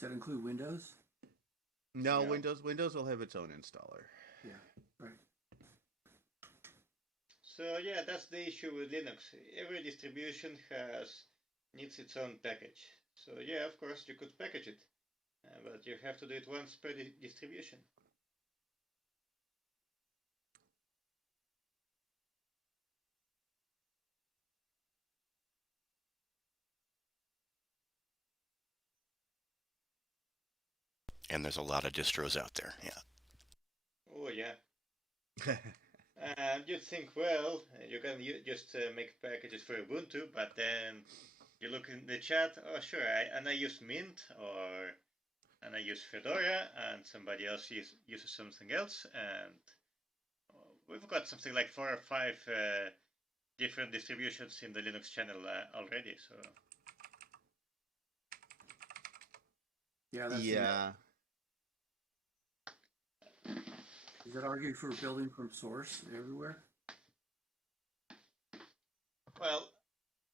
Does that include Windows? No, No. Windows will have its own installer. Yeah, right. So yeah, that's the issue with Linux. Every distribution has needs its own package. So yeah, of course you could package it, but you have to do it once per distribution. And there's a lot of distros out there. Yeah. Oh yeah. And you think, well, you can just make packages for Ubuntu, but then you look in the chat. Oh, sure, and I use Mint, and I use Fedora, and somebody else uses something else, and we've got something like 4 or 5 different distributions in the Linux channel already. So Yeah, that's yeah. Does that argue for building from source everywhere? well,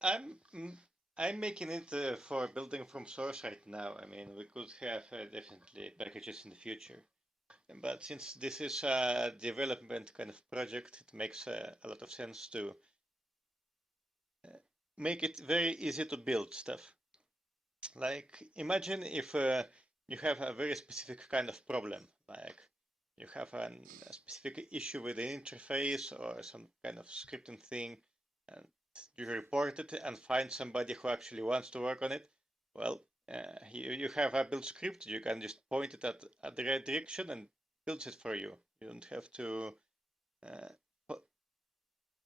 I'm making it for building from source right now. I mean, we could have definitely packages in the future. But since this is a development kind of project, it makes a lot of sense to make it very easy to build stuff. Like, imagine if you have a very specific kind of problem, like you have a specific issue with the interface or some kind of scripting thing, and you report it and find somebody who actually wants to work on it. Well, you have a build script, you can just point it at the right direction and builds it for you. You don't have to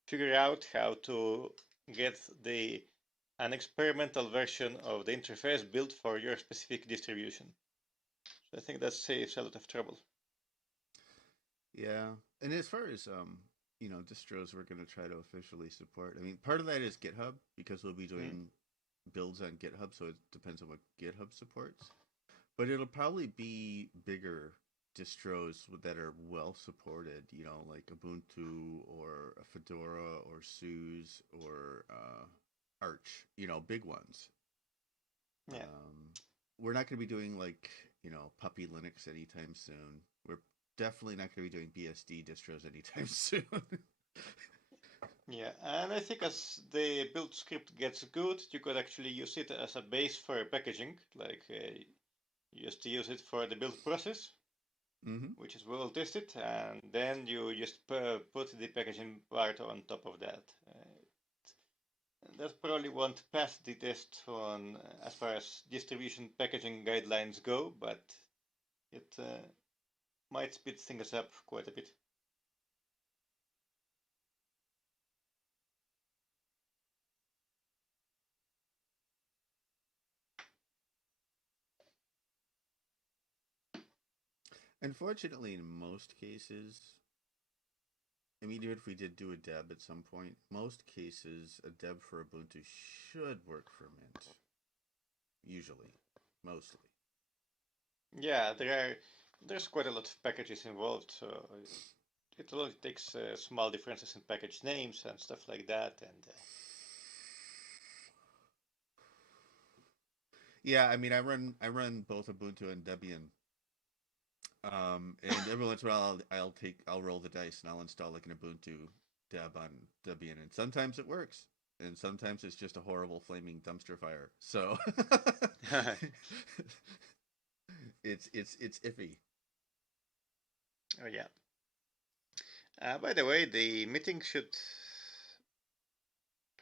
figure out how to get an experimental version of the interface built for your specific distribution. So I think that saves a lot of trouble. Yeah, and as far as distros we're going to try to officially support. I mean, part of that is GitHub because we'll be doing builds on GitHub, so it depends on what GitHub supports. But it'll probably be bigger distros that are well supported, like Ubuntu or Fedora or SUSE or Arch, big ones. Yeah. We're not going to be doing like, Puppy Linux anytime soon. We're definitely not going to be doing BSD distros anytime soon. Yeah, and I think as the build script gets good, you could actually use it as a base for packaging, like just use it for the build process, which is well tested, and then you just put the packaging part on top of that. That probably won't pass the test on as far as distribution packaging guidelines go, but it might speed things up quite a bit. Unfortunately, in most cases, I mean, even if we did do a deb at some point, most cases, a deb for Ubuntu should work for Mint. Usually. Mostly. Yeah, there's quite a lot of packages involved, so it only takes small differences in package names and stuff like that, and yeah, I mean, I run both Ubuntu and Debian. And every once in a while, I'll roll the dice and I'll install like an Ubuntu deb on Debian, and sometimes it works, and sometimes it's just a horrible flaming dumpster fire. So it's iffy. oh yeah. By the way, the meeting should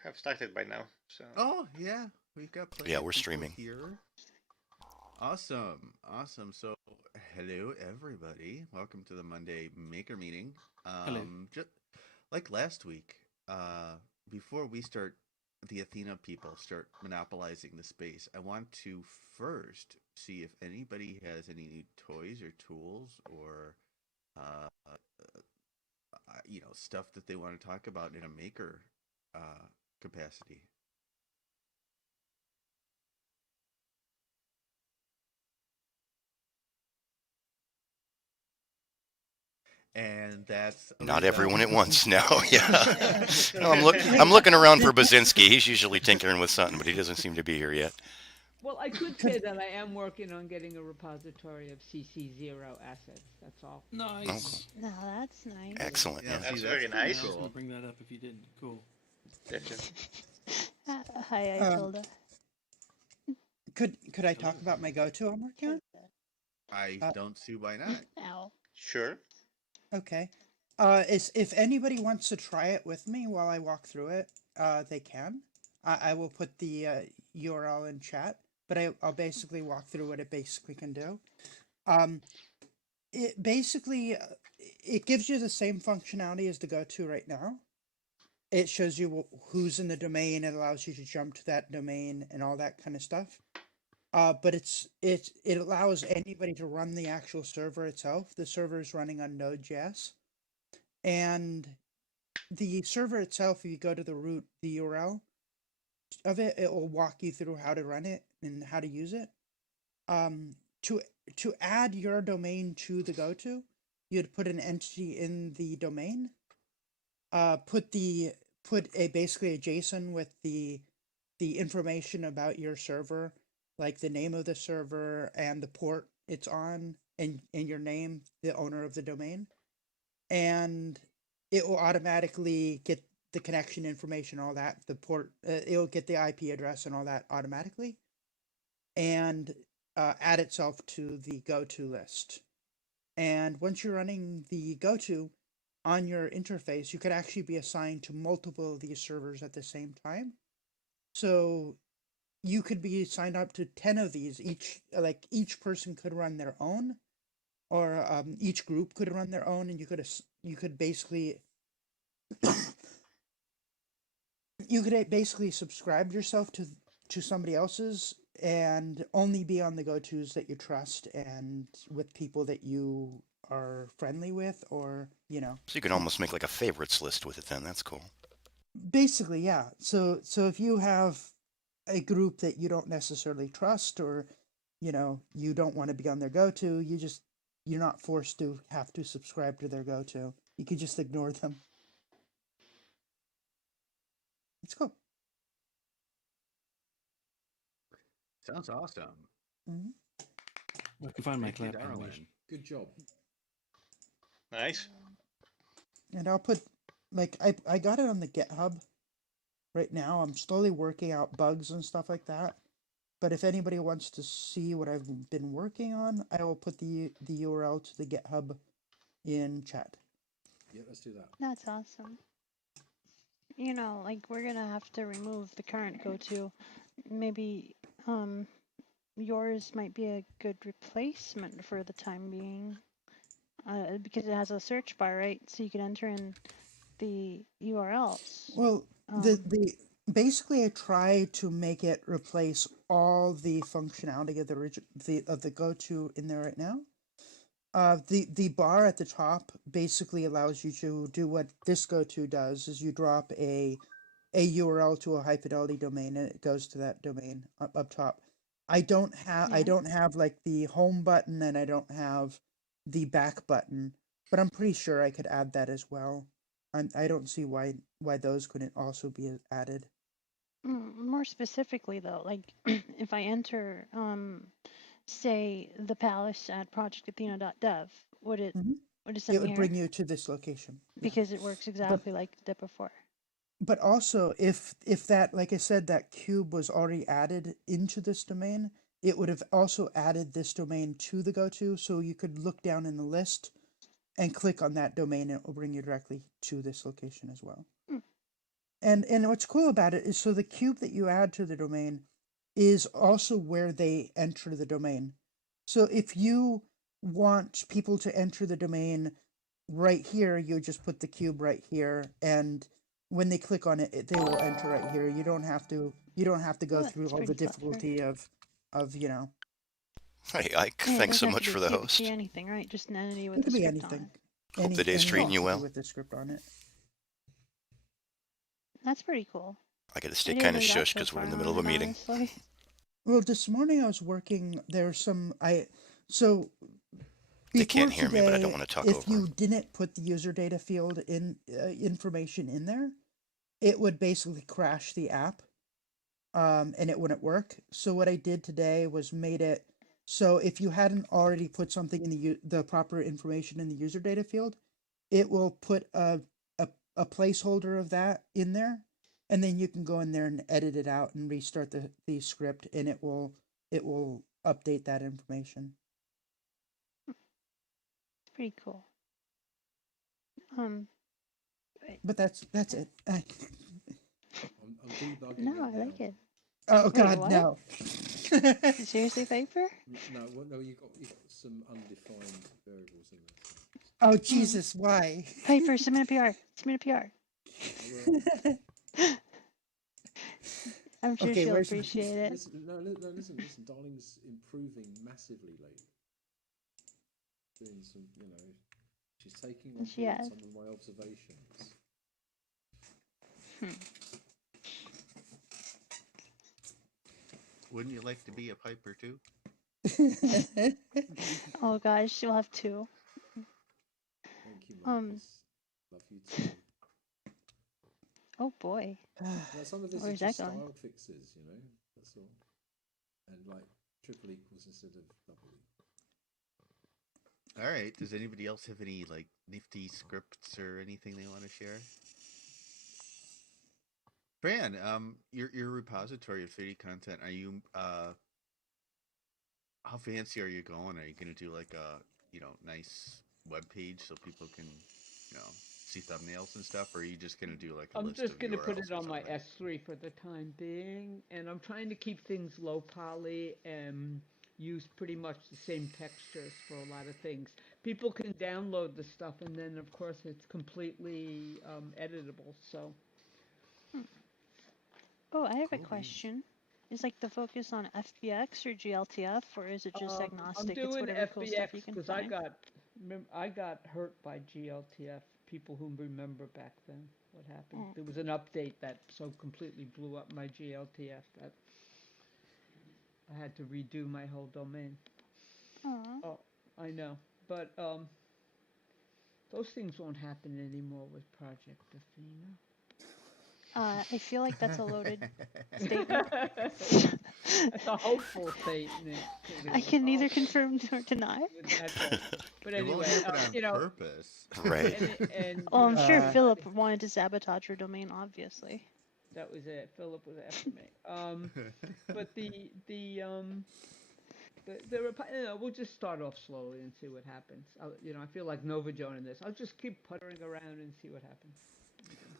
have started by now. So. Oh yeah, we've got plenty. Yeah, we're streaming here. Awesome. So, hello everybody. Welcome to the Monday Maker Meeting. Hello. Just like last week, before we start, the Athena people start monopolizing the space, I want to first see if anybody has any new toys or tools or stuff that they want to talk about in a maker capacity. And that's not everyone at once. No, yeah. No, I'm looking around for Basinski. He's usually tinkering with something, but he doesn't seem to be here yet. Well, I could say that I am working on getting a repository of CC0 assets. That's all. Nice. No, that's nice. Excellent. Yeah, Yeah. That's see, very that's pretty nice. I was gonna cool. bring that up if you didn't. Cool. Definitely. Hi, Um, Itilda. could I talk about my go-to I'm working on? I Uh, don't see why not. Ow. Sure. Okay. If anybody wants to try it with me while I walk through it, they can. I will put the URL in chat, but I'll basically walk through what it basically can do. It basically it gives you the same functionality as the go-to right now. It shows you who's in the domain. It allows you to jump to that domain and all that kind of stuff. But it allows anybody to run the actual server itself. The server is running on Node.js, and the server itself, if you go to the URL of it, it will walk you through how to run it and how to use it. To add your domain to the go-to, you'd put an entity in the domain. Put basically a JSON with the information about your server, like the name of the server and the port it's on, and your name, the owner of the domain, and it will automatically get the connection information, all that, the port, it'll get the IP address and all that automatically, and add itself to the go-to list. And once you're running the go-to on your interface, you could actually be assigned to multiple of these servers at the same time. So you could be signed up to 10 of these. Each person could run their own, or each group could run their own, and you could basically subscribe yourself to somebody else's and only be on the go-tos that you trust and with people that you are friendly with, or So you can almost make like a favorites list with it then. That's cool. basically, yeah. So if you have a group that you don't necessarily trust, or you don't want to be on their go-to, you're not forced to have to subscribe to their go-to. You could just ignore them. It's cool. Sounds awesome. Mm-hmm. I can find my Thank you, clap Darwin. animation. Good job. Nice. And I'll put, I got it on the GitHub right now. I'm slowly working out bugs and stuff like that. But if anybody wants to see what I've been working on, I will put the URL to the GitHub in chat. Yeah, let's do that. That's awesome. We're gonna have to remove the current go-to. Maybe yours might be a good replacement for the time being. Because it has a search bar, right? So you can enter in the URLs. Well, the basically I try to make it replace all the functionality of the go-to in there right now. The bar at the top basically allows you to do what this go-to does, is you drop a URL to a high fidelity domain and it goes to that domain up top. I don't have like the home button, and I don't have the back button, but I'm pretty sure I could add that as well. I don't see why those couldn't also be added. More specifically, though, like if I enter, say, the palace at projectathena.dev, would it It send me would here? bring you to this location. Yeah. Because it works exactly like it did before. But also, if that, like I said, that cube was already added into this domain, it would have also added this domain to the go-to, so you could look down in the list and click on that domain, and it will bring you directly to this location as well. And what's cool about it is, so the cube that you add to the domain is also where they enter the domain. So if you want people to enter the domain right here, you just put the cube right here, and when they click on it, they will enter right here. You don't have to go Well, through that's all the pretty clever. difficulty of Hey, Ike, Yeah, it thanks so doesn't have much to for be the a cube, it host. could be anything, right? Just an entity with it a could be script on anything. it. Hope the day's treating you well. With the script on it. That's pretty cool. I got to I stay didn't kind of think that shush so because we're in far the middle of a on it, meeting. honestly. Well, this morning I was working. There's some so. They can't Before hear me, but I today, don't want to talk if over you them. didn't put the user data field in information in there, it would basically crash the app. and it wouldn't work. So what I did today was made it so if you hadn't already put something in the proper information in the user data field, it will put a placeholder of that in there, and then you can go in there and edit it out and restart the script, and it will update that information. It's pretty cool. Um, But that's it. I'm debugging no, it I now. like it. Oh Wait, God, what? no. Seriously, Piper? No, you got some undefined variables in there. Oh Jesus, why? Piper, submit a PR. Submit a PR. I'm sure Okay, she'll where's my- appreciate it. Listen. Darling's improving massively lately. Doing some, she's taking on She board has. some of my observations. Wouldn't you like to be a piper too? Oh gosh, she'll have two. Thank you, Marcus. Love you too. Oh boy. Some of this Where's is that just going? style fixes, that's all. And like triple equals instead of double equals. All right. Does anybody else have any like nifty scripts or anything they want to share? Fran, your repository of 3D content, are you how fancy are you going? Are you going to do like a nice web page so people can see thumbnails and stuff, or are you just going to do like a I'm list just of going to put URLs it or on my something? S3 for the time being, and I'm trying to keep things low poly and use pretty much the same textures for a lot of things. People can download the stuff, and then of course it's completely editable. So Oh, I have a Cool beans. question. Is like the focus on FBX or GLTF, or is it just I'm agnostic? It's doing whatever cool stuff FBX you can because find. I got hurt by GLTF. People who remember back then what happened. Mm. There was an update that so completely blew up my GLTF that I had to redo my whole domain. Aw. Oh, I know, but those things won't happen anymore with Project Athena. I feel like that's a loaded statement. That's a hopeful statement. I can neither confirm nor deny. But It won't anyway, happen on purpose. Right. and Well, I'm sure Uh, Philip wanted to sabotage your domain, obviously. that was it. Philip was after me. But we'll just start off slowly and see what happens. I feel like Nova Joan in this. I'll just keep puttering around and see what happens.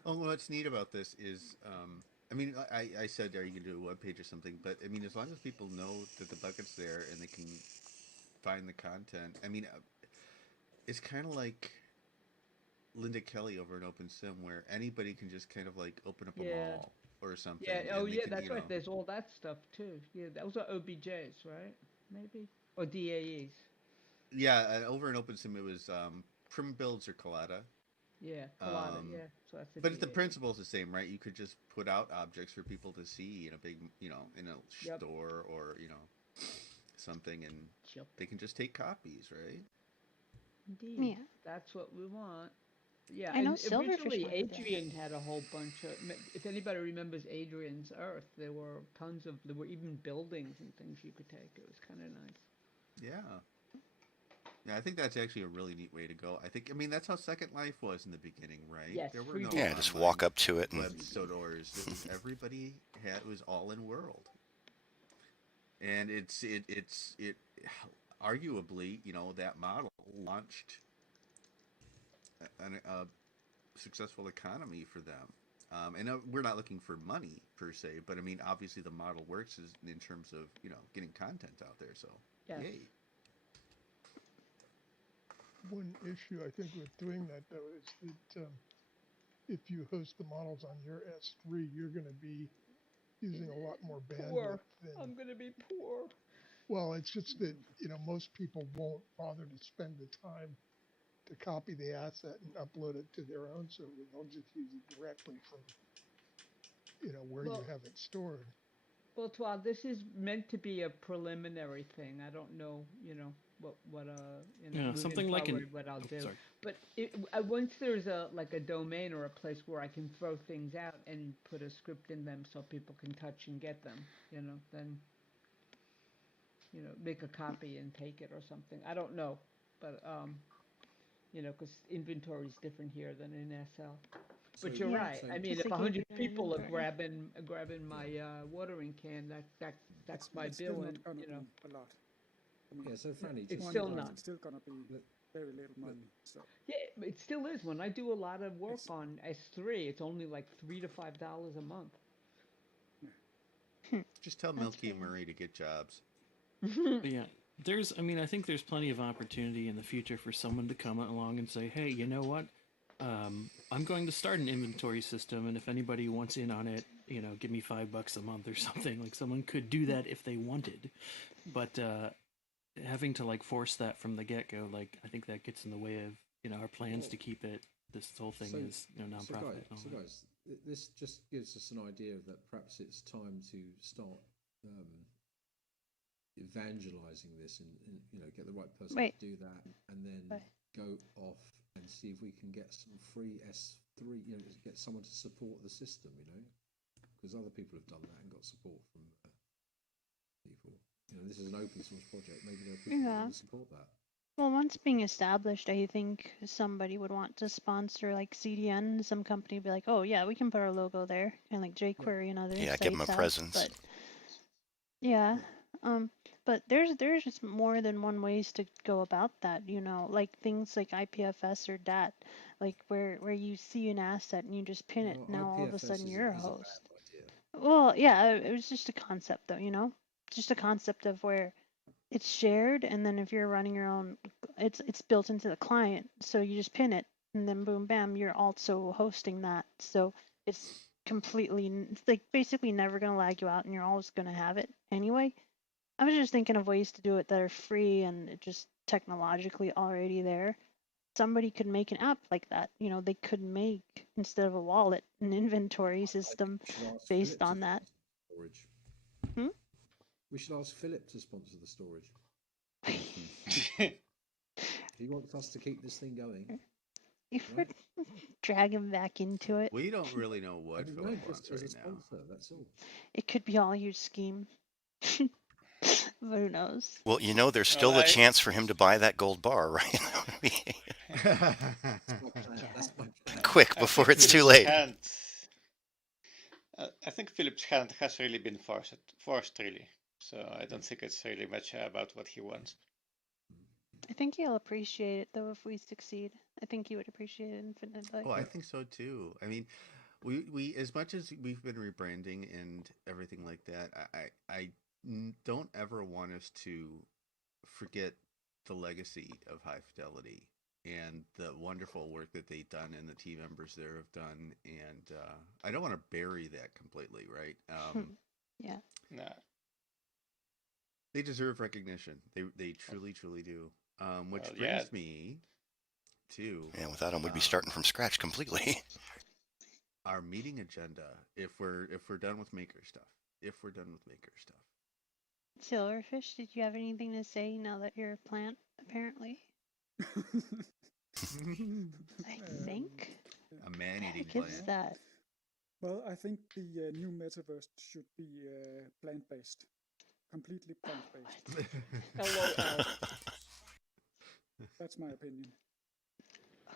Oh, what's neat about this is, I mean, I said, are you going to do a web page or something? But I mean, as long as people know that the bucket's there and they can find the content, I mean, it's kind of like Linda Kelly over in OpenSim, where anybody can just kind of like open up a mall or something. Yeah. Oh, and they yeah. can, That's right. There's all that stuff too. Yeah, those are OBJs, right? Maybe or DAEs. Yeah, over in OpenSim, it was Prim Builds or Collada. Yeah, Collada. Yeah. So that's a But the DAE. principle's the same, right? You could just put out objects for people to see in a big, in a Yep. store or something, and they can just take copies, right? Indeed. Yeah. That's what we want. Yeah, I know and Silverfish originally wanted that. Adrian had a whole bunch of. If anybody remembers Adrian's Earth, there were there were even buildings and things you could take. It was kind of nice. Yeah. Yeah, I think that's actually a really neat way to go. I mean, that's how Second Life was in the beginning, right? Yes, There were free no Yeah, just online walk up to it and web stores. It was everybody it was all in world, and it's arguably that model launched a successful economy for them. And we're not looking for money per se, but I mean, obviously the model works in terms of getting content out there. So Yes. yay. One issue I think with doing that though is that if you host the models on your S3, you're going to be using a lot more Poor. bandwidth I'm than. gonna be poor. Well, it's just that most people won't bother to spend the time to copy the asset and upload it to their own server. They'll just use it directly from where you Well- have it stored. Well, Twa, this is meant to be a preliminary thing. I don't know, you know, Yeah, moving something like forward, what I'll oh, do. sorry. But once there's a domain or a place where I can throw things out and put a script in them so people can touch and get them, you know, then make a copy and take it or something. I don't know, but because inventory is different here than in SL. So, But you're Yeah, right. so I mean, because if they gave you 100 an people are inventory. grabbing my watering can, that's my It's still bill, not and gonna be a lot. I mean, yeah, so Franny, it's just still money-wise, not. it's still gonna be let- very little let- money. So Yeah, it still is. When I do a lot of work it's on S3, it's only like $3 to $5 a month. Just tell That's Milky fair. and Marie to get jobs. But yeah, I think there's plenty of opportunity in the future for someone to come along and say, hey, you know what? I'm going to start an inventory system, and if anybody wants in on it, give me $5 a month or something. Like someone could do that if they wanted, but having to like force that from the get go, like I think that gets in the way of our plans Well, to keep it. This whole thing so- is nonprofit. So guys, this just gives us an idea that perhaps it's time to start evangelizing this and get the right person Right. to do that, and then Right. go off and see if we can get some free S3, get someone to support the system, because other people have done that and got support from people. This is an open source project. Maybe there are people that want to support that. Well, once being established, I think somebody would want to sponsor like CDN. Some company would be like, "Oh yeah, we can put our logo there," and like jQuery and other Yeah, sites give them a have. presence. But yeah, but there's just more than one ways to go about that. Like things like IPFS or DAT, like where you see an asset and you just pin it. No, Now all of a IPFS sudden is you're a is a host. bad idea. Well, yeah, it was just a concept though. Just a concept of where it's shared, and then if you're running your own, it's built into the client, so you just pin it, and then boom, bam, you're also hosting that. So it's it's like basically never gonna lag you out, and you're always gonna have it anyway. I was just thinking of ways to do it that are free and just technologically already there. Somebody could make an app like that. They could make, instead of a wallet, an inventory I system think we should ask based Philip to on that. sponsor the storage. Hmm? We should ask Philip to sponsor the storage. He wants us to keep this thing going. If Right? we're dragging back into it, We don't really know I what don't know, Philip just wants as a right now. sponsor, that's all. it could be all your scheme. But who knows? Well, there's still a chance for him to buy that gold bar, right? That would be That's my plan. quick I before think it's too Philip's late. hand. I think Philip's hand has really been forced really. So I don't think it's really much about what he wants. I think he'll appreciate it though if we succeed. I think he would appreciate it infinitely. Oh, I think so too. I mean, we as much as we've been rebranding and everything like that, I don't ever want us to forget the legacy of High Fidelity and the wonderful work that they've done and the team members there have done. And I don't want to bury that completely, right? Yeah. No. They deserve recognition. They truly, truly do. Which Well, brings yeah. me to And without him, we'd be starting from scratch completely. our meeting agenda. If we're done with maker stuff. Silverfish, did you have anything to say now that you're a plant, apparently? I think. A man-eating Heck is plant. that? well, I think the new metaverse should be plant-based, completely plant-based. LOL. That's my opinion.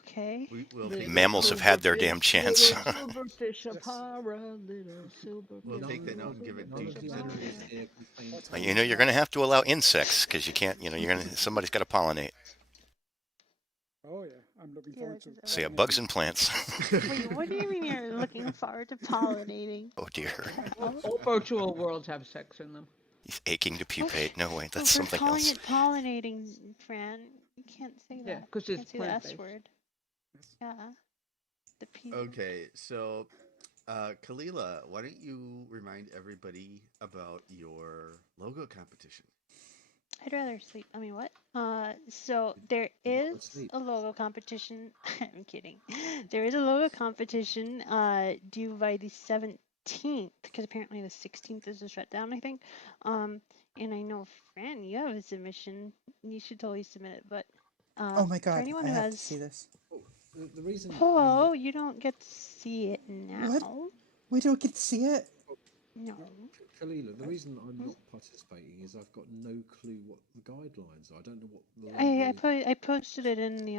Okay. We'll Little take Mammals have had their damn chance. Little silverfish of Yes. horror, little silverfish. We'll take that note and give it None due of the consideration. animals here complain. That's Oh, You're going to have to allow insects because you can't. Somebody's got to pollinate. Oh yeah, I'm looking Yeah, forward to. that's So yeah, pollinating. bugs and plants. Wait, what do you mean you're looking forward to pollinating? Oh dear, All virtual worlds have sex in them. he's aching to pupate. No wait, that's We're something calling else. it pollinating, Fran. You can't say Yeah, that. 'cause You it's can't say the S plant-based. word. Yeah. The P. Okay, so Kalila, why don't you remind everybody about your logo competition? I'd rather sleep. I mean, what? So there You'd rather is sleep. a logo competition. I'm kidding. There is a logo competition due by the 17th, because apparently the 16th is a shutdown, I think. And I know, Fran, you have a submission. You should totally submit it. But Oh my for god, anyone I who have to see has, this. Oh, the reason oh, you don't get to see it What? now. We don't get to see it? No. Kalila, the reason I'm not participating is I've got no clue what the guidelines are. I don't know what the I label is. I posted it in the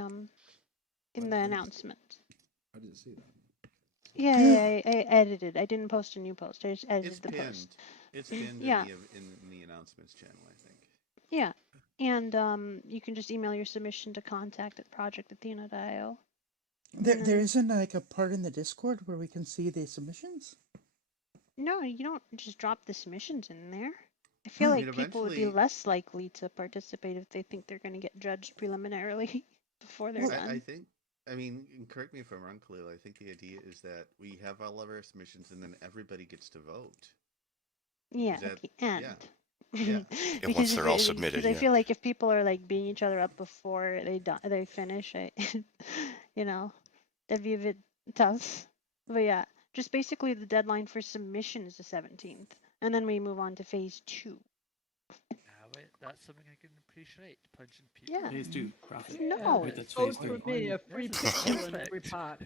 announcement. I didn't see that. Yeah, I edited. I didn't post a new post. I just edited It's the pinned. post. It's pinned Yeah. in the announcements channel, I think. Yeah. And you can just email your submission to contact@projectathena.io. There isn't like a part in the Discord where we can see the submissions? No, you don't just drop the submissions in there. I feel I like mean, people would be eventually, less likely to participate if they think they're going to get judged preliminarily before they're done. I think, I mean, and correct me if I'm wrong, Khalil. I think the idea is that we have all of our submissions and then everybody gets to vote. Yeah, Is that, at the end. yeah. Yeah. And once they're all submitted, because I yeah. feel like if people are like beating each other up before they finish, you know, that'd be a bit tough. But yeah, just basically the deadline for submission is the 17th, and then we move on to phase 2. Wait, that's something I can appreciate. Punching people. Yeah. Phase 2, profit. No. Wait, that's Vote phase for 3. me, a free pixel in every pot.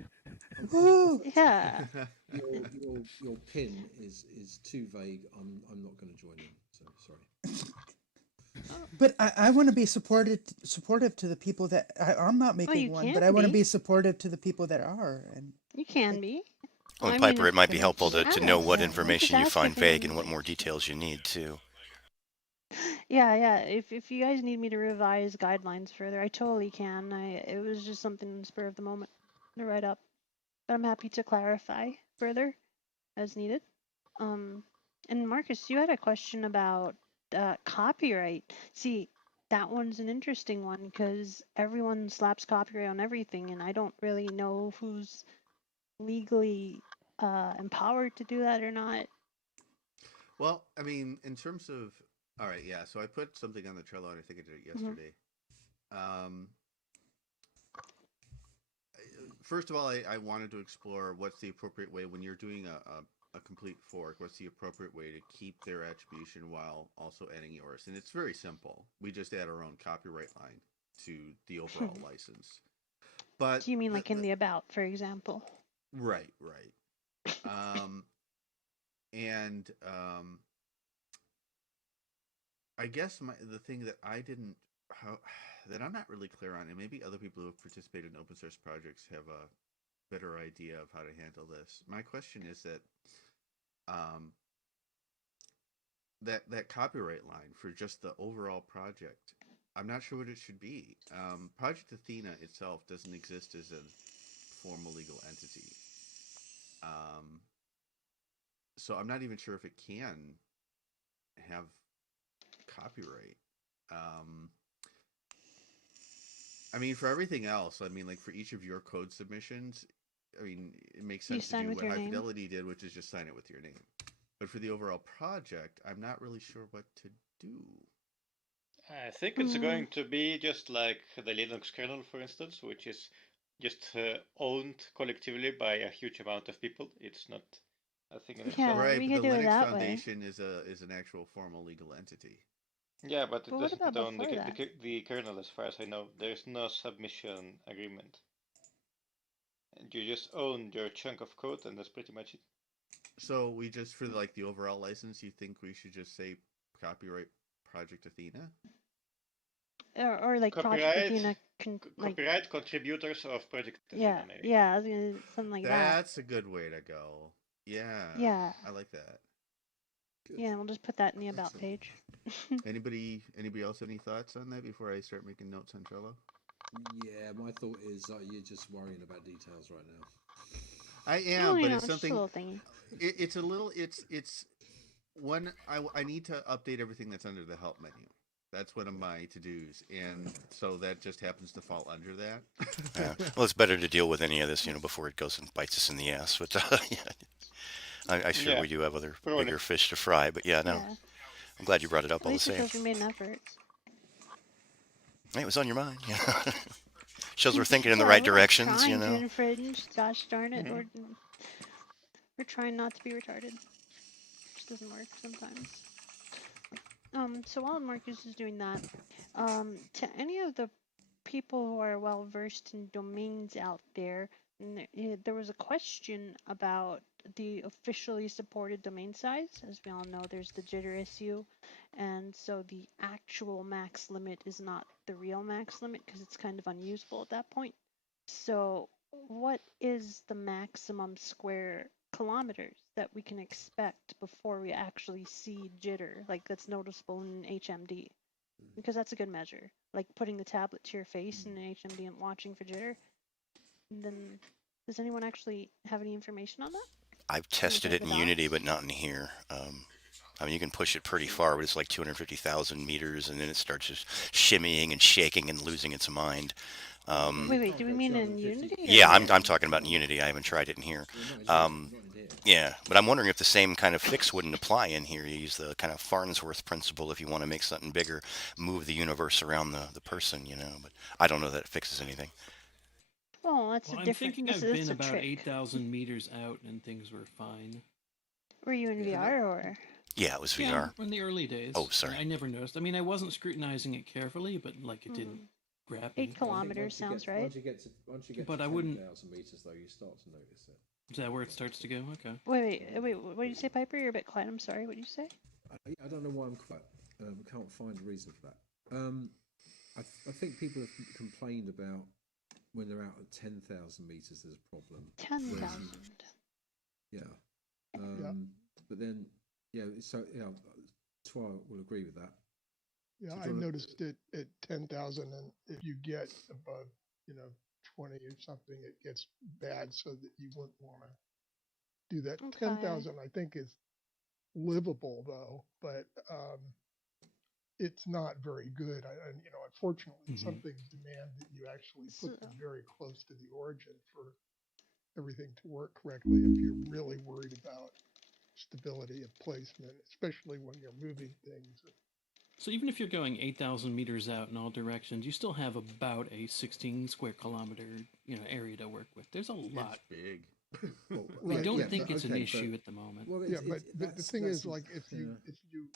Woo! Yeah. Your pin is too vague. I'm not going to join in. So sorry. But I want to be supportive to the people that I'm not making you one, can but I want to be. be supportive to the people that are. And You can be. Well, I and mean, Piper, it might be can I helpful just to know ask. what Yeah. information Just you ask find if you vague need- and what more details you need too. Yeah. If you guys need me to revise guidelines further, I totally can. It was just something in the spur of the moment to write up, but I'm happy to clarify further as needed. And Marcus, you had a question about copyright. See, that one's an interesting one because everyone slaps copyright on everything, and I don't really know who's legally empowered to do that or not. Well, I mean, in terms of, all right, yeah. So I put something on the Trello, and I think I did it yesterday. First of all, I wanted to explore what's the appropriate way when you're doing a complete fork. What's the appropriate way to keep their attribution while also adding yours? And it's very simple. We just add our own copyright line to the overall license. But Do you mean like in the about, for example? Right. I guess the thing that that I'm not really clear on, and maybe other people who have participated in open source projects have a better idea of how to handle this. My question is that copyright line for just the overall project, I'm not sure what it should be. Project Athena itself doesn't exist as a formal legal entity. So I'm not even sure if it can have copyright. I mean, for everything else, I mean, like for each of your code submissions, I mean, it makes sense to do what High Fidelity did, which is just sign it with your name. But for the overall project, I'm not really sure what to do. I think it's going to be just like the Linux kernel, for instance, which is just owned collectively by a huge amount of people. It's not a thing in itself. Right, we but could the do it Linux that Foundation is an actual formal legal entity. Yeah, but it But what doesn't about own before that? the kernel, as far as I know. There's no submission agreement. And you just own your chunk of code, and that's pretty much it. So we just, for like the overall license, you think we should just say copyright Project Athena? Or like Project Athena. Copyright contributors of Project Athena, maybe. Yeah, I was gonna something like that. That's a good way to go. Yeah. Yeah. I like that. Good. Yeah, we'll just put that in the about page. Anybody else any thoughts on that before I start making notes on Trello? Yeah, my thought is you're just worrying about details right now. I am, but it's something. It's a little. It's one. I need to update everything that's under the help menu. That's one of my to-dos, and so that just happens to fall under that. Yeah. Well, it's better to deal with any of this, before it goes and bites us in the ass. But I'm sure we do have other bigger fish to fry. But yeah, no, I'm glad you brought it up all the same. At least it shows we made an effort. Hey, it was on your mind. Yeah. Shows we're thinking in the right directions, trying to infringe. Gosh darn it, we're trying not to be retarded. It just doesn't work sometimes. So while Marcus is doing that, to any of the people who are well versed in domains out there, there was a question about the officially supported domain size. As we all know, there's the jitter issue, and so the actual max limit is not the real max limit because it's kind of unusable at that point. So what is the maximum square kilometers that we can expect before we actually see jitter, like that's noticeable in HMD? Because that's a good measure. Like putting the tablet to your face in an HMD and watching for jitter. Then, does anyone actually have any information on that? I've tested it in Unity, but not in here. I mean, you can push it pretty far, but it's like 250,000 meters, and then it starts just shimmying and shaking and losing its mind. Wait, do we mean in Unity? Yeah, I'm talking about in Unity. I haven't tried it in here. Yeah, but I'm wondering if the same kind of fix wouldn't apply in here. You use the kind of Farnsworth principle if you want to make something bigger, move the universe around the person, you know. But I don't know that it fixes anything. Well, that's Well, a I'm different. thinking This I've is been a about trick. 8,000 meters out and things were fine. Were you in VR or? Yeah, it was VR. Yeah, in the early days. Oh, sorry. I never noticed. I mean, I wasn't scrutinizing it carefully, but like it didn't grab me. 8 kilometers sounds right. Once you get to But I wouldn't- 10,000 meters, though, you start to notice it. Is that where it starts to go? Okay. Wait. What did you say, Piper? You're a bit quiet. I'm sorry. What did you say? I don't know why I'm quiet. Can't find a reason for that. I think people have complained about when they're out at 10,000 meters, there's a problem. 10,000. Yeah. But then, so Twa will agree with that. Yeah, So I noticed it at 10,000, and if you get above, 20 or something, it gets bad, so that you wouldn't want to do that. Okay. 10,000, I think, is livable though, but it's not very good. Unfortunately, some things demand that you actually put them very close to the origin for everything to work correctly. If you're really worried about stability of placement, especially when you're moving things. So even if you're going 8,000 meters out in all directions, you still have about a 16 square kilometer, area to work with. There's a lot. It's big. I don't think it's an issue at the moment. Well, but the thing is, like, if you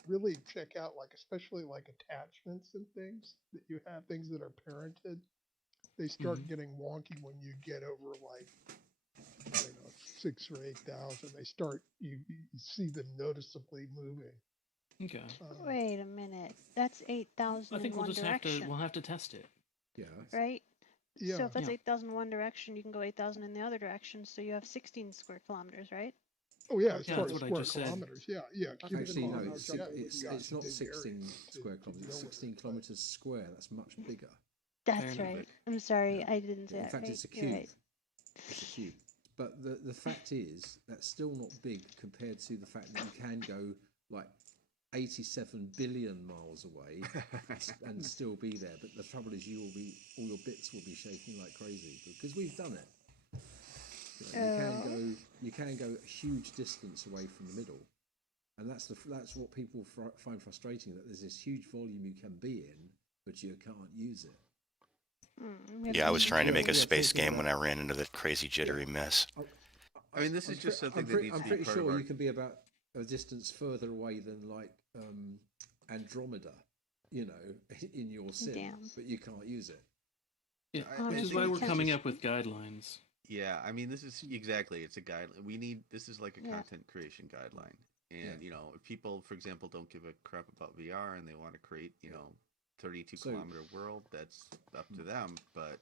really check out, like, especially like attachments and things that you have, things that are parented, they start getting wonky when you get over like, I don't know, 6 or 8,000. They start you see them noticeably moving. Okay. Wait a minute. That's 8,000 I think in we'll one just direction. we'll have to test it. Yeah. Right? Yeah. So if that's 8,000 one direction, you can go 8,000 in the other direction, so you have 16 square kilometers, right? Oh yeah, as Yeah, far that's as what I square just said. kilometers. Yeah. Cubic Actually, no, kilometers, it's not 16 square kilometers. It's 16 kilometers square. That's much bigger. That's right. I'm sorry, I didn't say In that fact, right. it's a You're cube. right. It's a cube. But the fact is, that's still not big compared to the fact that you can go like 87 billion miles away and still be there. But the trouble is, all your bits will be shaking like crazy because we've done it. You can go a huge distance away from the middle, and that's what people find frustrating. That there's this huge volume you can be in, but you can't use it. Yeah, I was trying to make a space game when I ran into that crazy jittery mess. I mean, this is just something that needs to be part of I'm pretty sure our... you can be about a distance further away than like Andromeda, in your sim, but you can't use it. Yeah, which is why we're coming up with guidelines. Yeah, I mean, this is exactly, it's a guideline. This is like a content creation guideline. And, if people, for example, don't give a crap about VR and they want to create, 32-kilometer world, that's up to them. But,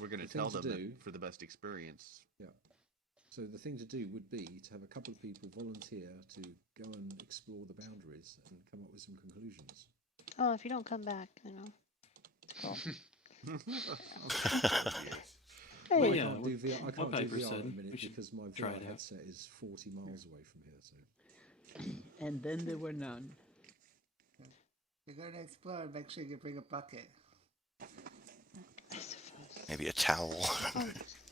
we're going to tell them that for the best experience. Yeah. So the thing to do would be to have a couple of people volunteer to go and explore the boundaries and come up with some conclusions. Oh, if you don't come back, Cool. Well, yeah, I can't do VR said at the minute we should because my try VR it out. headset is 40 miles away from here. So. And then there were none. You're going to explore, make sure you bring a bucket. Maybe a towel.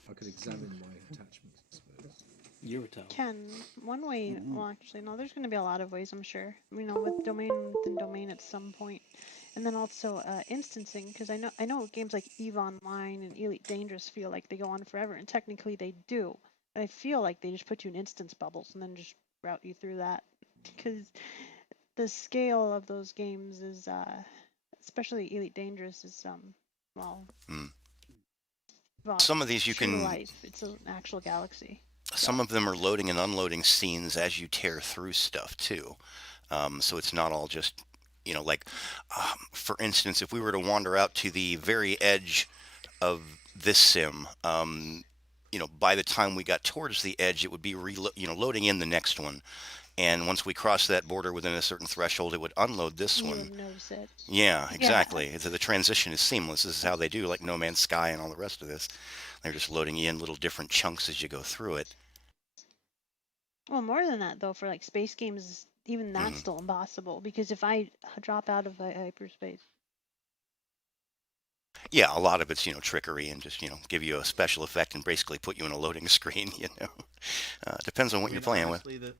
I could examine my attachments, I suppose. You're a towel. Ken, one way, well, actually, no, there's going to be a lot of ways, I'm sure. With domain within domain at some point. And then also instancing, because I know games like EVE Online and Elite Dangerous feel like they go on forever, and technically they do. I feel like they just put you in instance bubbles and then just route you through that. Because the scale of those games is especially Elite Dangerous is well, Mm. well Some of these you true to can. life. It's an actual galaxy. Some of them are loading and unloading scenes as you tear through stuff too. So it's not all just, like, for instance, if we were to wander out to the very edge of this sim, by the time we got towards the edge, it would be loading in the next one. And once we crossed that border within a certain threshold, it would unload this You one. would notice it. Yeah, Yeah. exactly. The transition is seamless. This is how they do like No Man's Sky and all the rest of this. They're just loading in little different chunks as you go through it. Well, more than that though, for like space games, even that's still impossible because if I drop out of hyperspace. Yeah, a lot of it's, trickery and just, give you a special effect and basically put you in a loading screen, Depends on what you're playing honestly, with.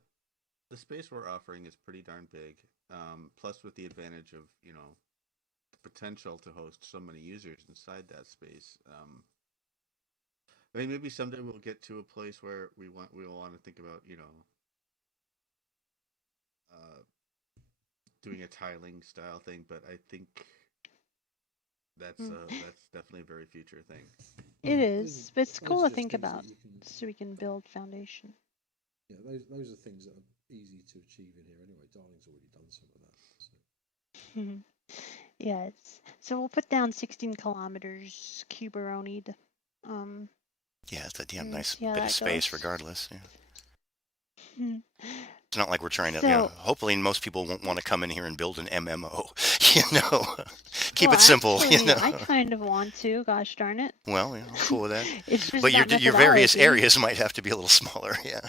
The space we're offering is pretty darn big. Plus, with the advantage of, the potential to host so many users inside that space. I mean, maybe someday we'll get to a place where we'll want to think about, doing a tiling style thing, but I think that's definitely a very future thing. It is, but it's cool to think about, so we can build foundation. Yeah, those are things that are easy to achieve in here anyway. Darling's already done some of that. So. Yeah, so we'll put down 16 kilometers cuberonied. Yeah, it's a damn nice bit of space, regardless. Yeah. It's not like we're trying to. So, hopefully, most people won't want to come in here and build an MMO. Keep it simple. Actually, I kind of want to. Gosh darn it. Well, I'm cool with that. It's just but that your various methodology. areas might have to be a little smaller. Yeah.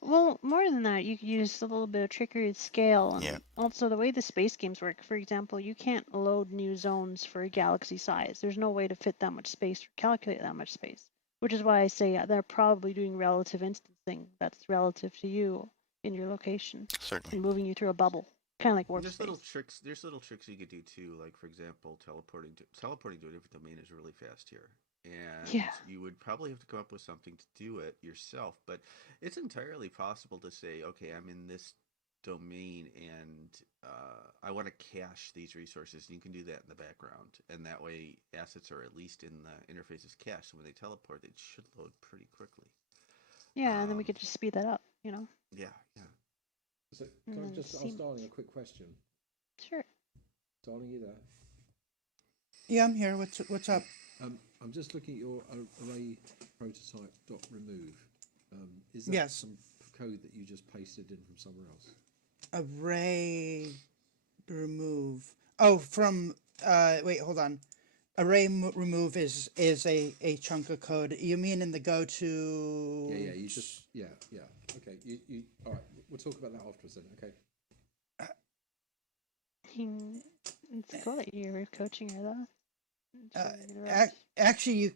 Well, more than that, you could use a little bit of trickery at scale. And also, the way the space games work, for example, you can't load new zones for a galaxy size. There's no way to fit that much space or calculate that much space. Which is why I say they're probably doing relative instancing that's relative to you in your location. Certainly. And moving you through a bubble. Kind of like warp There's space. little tricks you could do too, like for example, teleporting to a different domain is really fast here. And you would probably have to come up with something to do it yourself, but it's entirely possible to say, okay, I'm in this domain and I want to cache these resources, and you can do that in the background, and that way assets are at least in the interfaces cached, so when they teleport it should load pretty quickly. Yeah, and then we could just speed that up, Yeah. So can I just ask Darling a quick question? Sure. Darling, you there? Yeah, I'm here. What's up? I'm just looking at your array prototype .remove. Is that some code that you just pasted in from somewhere else? Array remove. Oh, from wait, hold on. Array remove is a chunk of code. You mean in the go to? Yeah. You just yeah. Okay. You all right. We'll talk about that afterwards then. Okay. It's cool that you're coaching her though. Actually, you.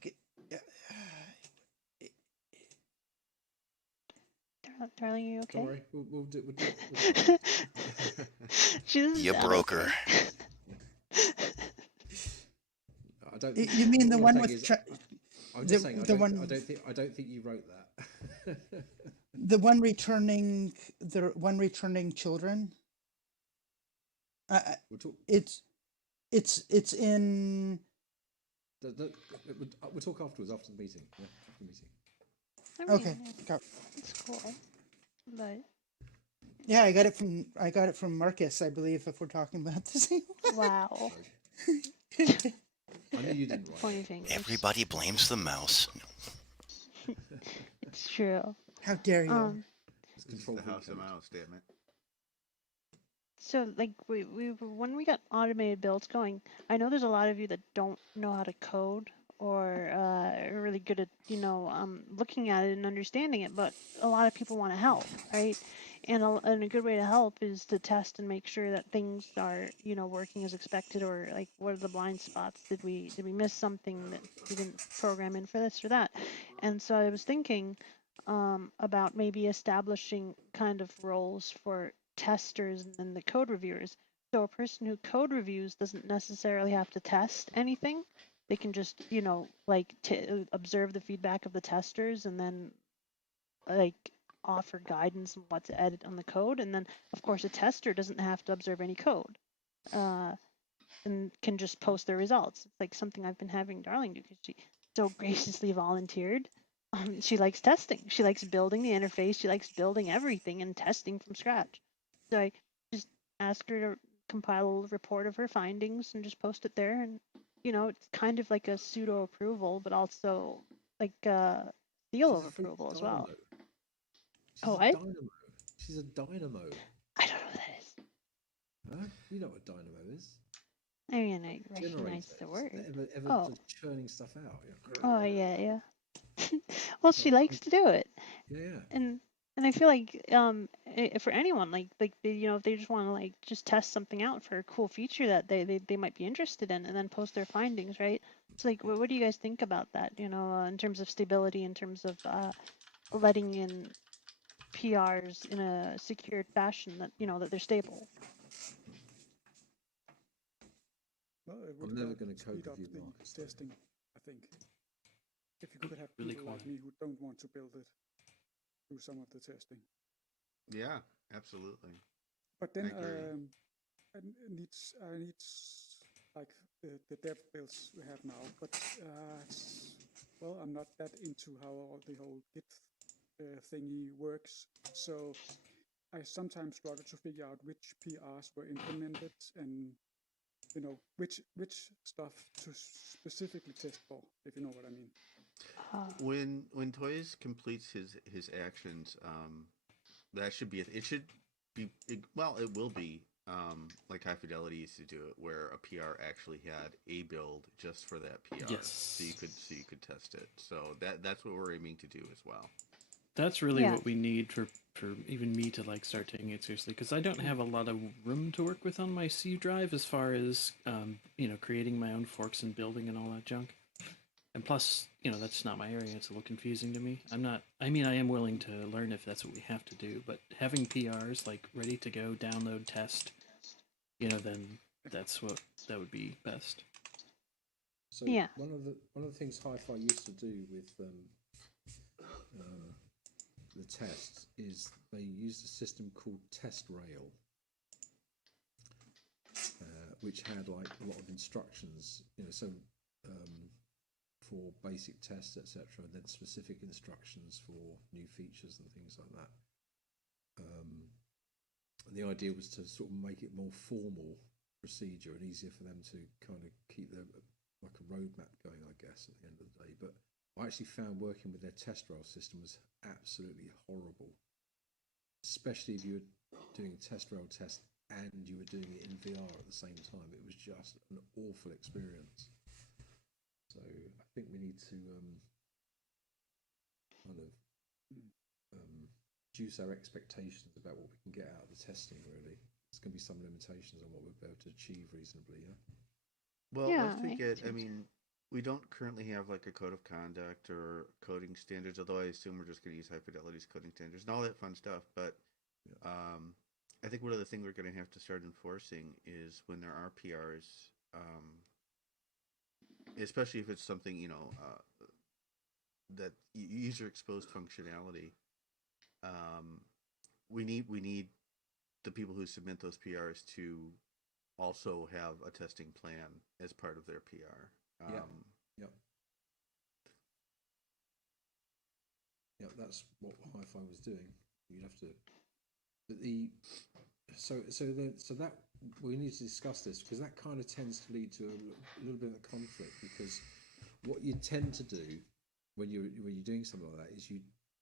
Darling, you okay? Don't worry, we'll do. You broke her. I don't. You mean the one with? I'm just saying. I don't think you wrote that. The one returning children. It's in. We'll talk afterwards after the meeting. Yeah, after the meeting. Okay. It's cool, but yeah, I got it from Marcus, I believe, if we're talking about the same. Wow. I knew you didn't write it. Everybody blames the mouse. It's true. How dare you? It's the house of mouse, damn it. So, like, we when we got automated builds going, I know there's a lot of you that don't know how to code or are really good at, looking at it and understanding it, but a lot of people want to help, right? And a good way to help is to test and make sure that things are, working as expected, or like, what are the blind spots? Did we miss something that we didn't program in for this or that? And so I was thinking about maybe establishing kind of roles for testers and then the code reviewers. So a person who code reviews doesn't necessarily have to test anything. They can just, observe the feedback of the testers and then, like, offer guidance on what to edit on the code, and then of course a tester doesn't have to observe any code, and can just post their results. It's like something I've been having Darling do because she so graciously volunteered. She likes testing. She likes building the interface. She likes building everything and testing from scratch. So I just asked her to compile a report of her findings and just post it there. And, it's kind of like a pseudo approval, but also like a seal of approval as well. She's Oh, a what? dynamo. She's a dynamo. I don't know what that is. Huh? You know what a dynamo is? I mean, I recognize Generator. the word. Ever Oh. just churning stuff out. Oh, yeah. Well, she likes to do it. Yeah. And I feel like for anyone like if they just want to like just test something out for a cool feature that they might be interested in and then post their findings, right? It's like what do you guys think about that, in terms of stability, in terms of letting in PRs in a secured fashion that that they're stable. Well, it would I'm never going to code speed up review the markers. testing, I think. If you could have Really people cool. like me who don't want to build it, do some of the testing. Yeah, absolutely. But then I agree. I need like the dev builds we have now. But well, I'm not that into how all the whole Git thingy works. So I sometimes struggle to figure out which PRs were implemented and which stuff to specifically test for, if you know what I mean. When Toys completes his actions, that should be it should be well, it will be like High Fidelity used to do it, where a PR actually had a build just for that PR, Yes. so you could test it. So that's what we're aiming to do as well. That's really what we need for even me to like start taking it seriously, because I don't have a lot of room to work with on my C drive as far as creating my own forks and building and all that junk. And plus, that's not my area. It's a little confusing to me. I am willing to learn if that's what we have to do, but having PRs like ready to go, download, test, then that would be best. So Yeah. one of the things Hi-Fi used to do with the tests is they used a system called Test Rail, which had like a lot of instructions, for basic tests, etc., and then specific instructions for new features and things like that. And the idea was to sort of make it more formal procedure and easier for them to kind of keep like a roadmap going, I guess, at the end of the day. But I actually found working with their test rail system was absolutely horrible, especially if you were doing a test rail test and you were doing it in VR at the same time. It was just an awful experience. So I think we need to kind of reduce our expectations about what we can get out of the testing, really. There's going to be some limitations on what we'll be able to achieve reasonably, yeah? Well, once we get, we don't currently have like a code of conduct or coding standards, although I assume we're just going to use High Fidelity's coding standards and all that fun stuff. But I think one of the things we're going to have to start enforcing is when there are PRs, especially if it's something, that user exposed functionality. We need the people who submit those PRs to also have a testing plan as part of their PR. Yeah, that's what Hi-Fi was doing. You'd have to, so that we need to discuss this, because that kind of tends to lead to a little bit of a conflict, because what you tend to do when you're doing something like that is you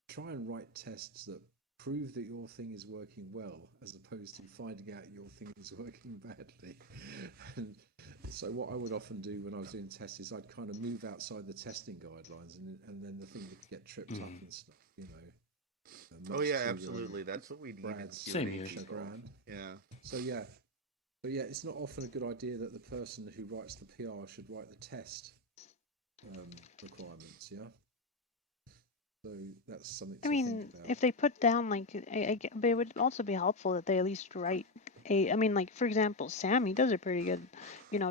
try and write tests that prove that your thing is working well, as opposed to finding out your thing is working badly. And so what I would often do when I was doing tests is I'd kind of move outside the testing guidelines, and then the thing would get tripped up and stuff, Oh yeah, absolutely. That's what we need. Same here. Yeah. So yeah, it's not often a good idea that the person who writes the PR should write the test requirements. Yeah. So that's something to think about. If they put down but it would also be helpful that they at least write like for example, Sam, he does a pretty good,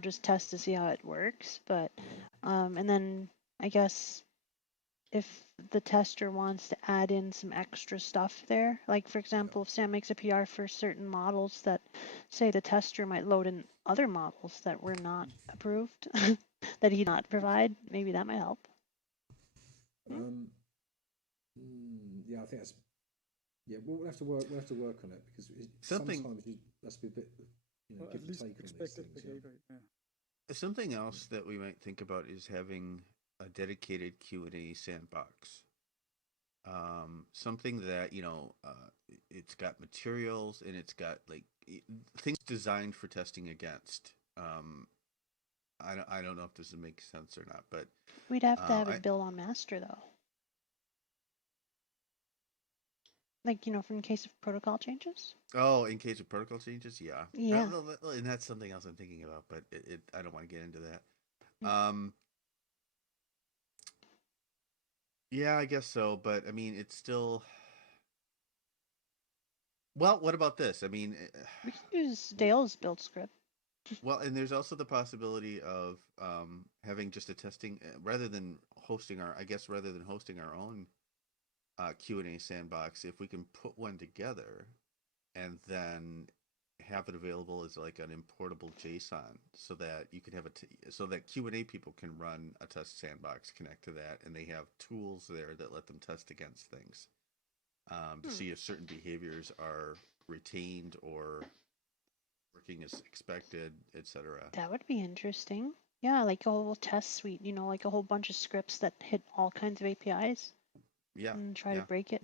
just test to see how it works. But and then I guess if the tester wants to add in some extra stuff there. Like, for example, if Sam makes a PR for certain models that say the tester might load in other models that were not approved, that he not provide, maybe that might help. Yeah, I think that's. Yeah, we'll have to work. We'll have to work on it because sometimes you has to be a bit, Well, give at and least take on these expected things. behavior. Yeah. Something else that we might think about is having a dedicated Q&A sandbox. Something that it's got materials and it's got like things designed for testing against. I don't know if this makes sense or not, but We'd have to have it built on master though. Like, from in case of protocol changes? Oh, in case of protocol changes, yeah. Yeah. And that's something else I'm thinking about, but I don't want to get into that. Yeah, I guess so, but I mean, it's still. Well, what about this? I mean, we can use Dale's build script. Well, and there's also the possibility of having just a testing rather than hosting our own Q&A sandbox. If we can put one together and then have it available as like an importable JSON, so that you can have so that Q&A people can run a test sandbox, connect to that, and they have tools there that let them test against things to see if certain behaviors are retained or working as expected, etc. That would be interesting. Yeah, like a whole test suite, like a whole bunch of scripts that hit all kinds of APIs. Yeah. And try to break it.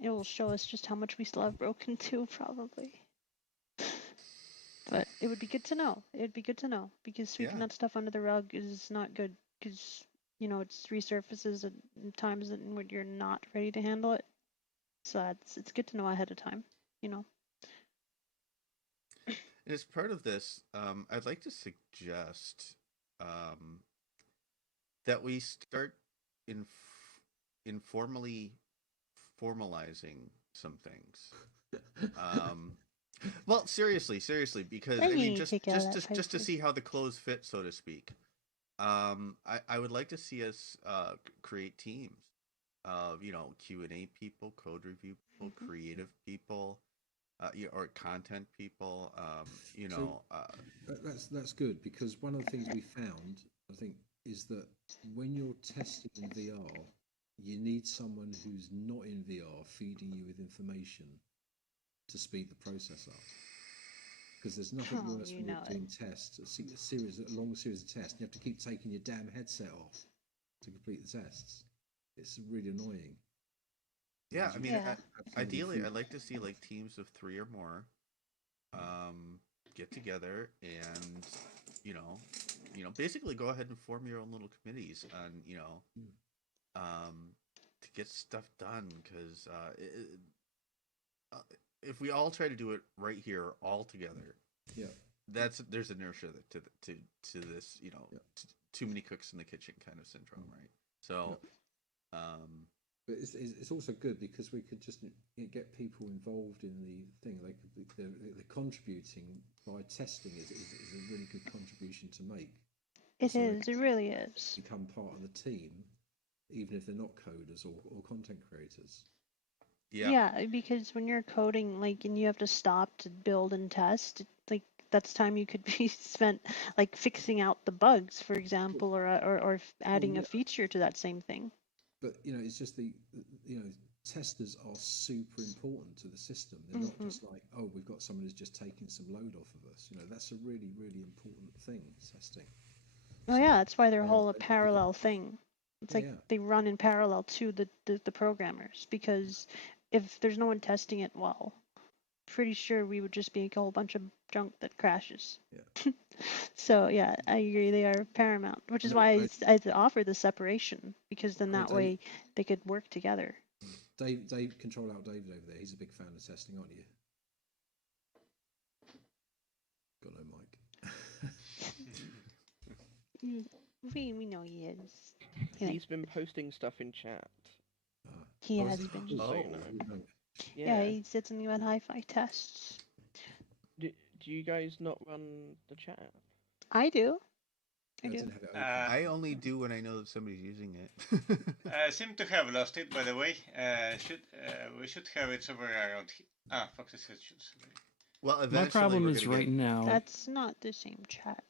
It will show us just how much we still have broken too, probably. But it would be good to know. It would be good to know because sweeping that stuff under the rug is not good because, it's resurfaces at times when you're not ready to handle it. So it's good to know ahead of time, And as part of this, I'd like to suggest that we start informally formalizing some things. Well, seriously, because I mean, just to see how the clothes fit, so to speak. I would like to see us create teams of Q&A people, code review people, creative people, or content people. That's good because one of the things we found, I think, is that when you're testing in VR, you need someone who's not in VR feeding you with information to speed the process up. Because there's nothing worse when you're doing tests, a long series of tests, and you have to keep taking your damn headset off to complete the tests. It's really annoying. Yeah, I mean, ideally, I'd like to see like teams of 3 or more get together and basically go ahead and form your own little committees on to get stuff done, because if we all try to do it right here all together, there's inertia to this, too many cooks in the kitchen kind of syndrome, right? So but it's also good because we could just get people involved in the thing. They're contributing by testing is a really good contribution to make. It really is. Become part of the team, even if they're not coders or content creators. Yeah, because when you're coding, and you have to stop to build and test, that's time you could be spent fixing out the bugs, for example, or adding a feature to that same thing. But it's just testers are super important to the system. They're not just like, oh, we've got someone who's just taking some load off of us. That's a really, really important thing, testing. Oh yeah, that's why they're a parallel thing. It's they run in parallel to the programmers, because if there's no one testing it, well, pretty sure we would just make a whole bunch of junk that crashes. Yeah. So yeah, I agree, they are paramount, which is why I offer the separation, because then that way they could work together. Dave, control out David over there. He's a big fan of testing, aren't you? Got no mic. We know he is. He's been posting stuff in chat. He has been. Yeah, he said something about hi-fi tests. Do you guys not run the chat? I do. I I do. didn't have it open. I only do when I know that somebody's using it. I seem to have lost it, by the way. We should have it somewhere around here. Ah, Fox Institutions. Well, My eventually problem we're is gonna right get. now. That's not the same chat.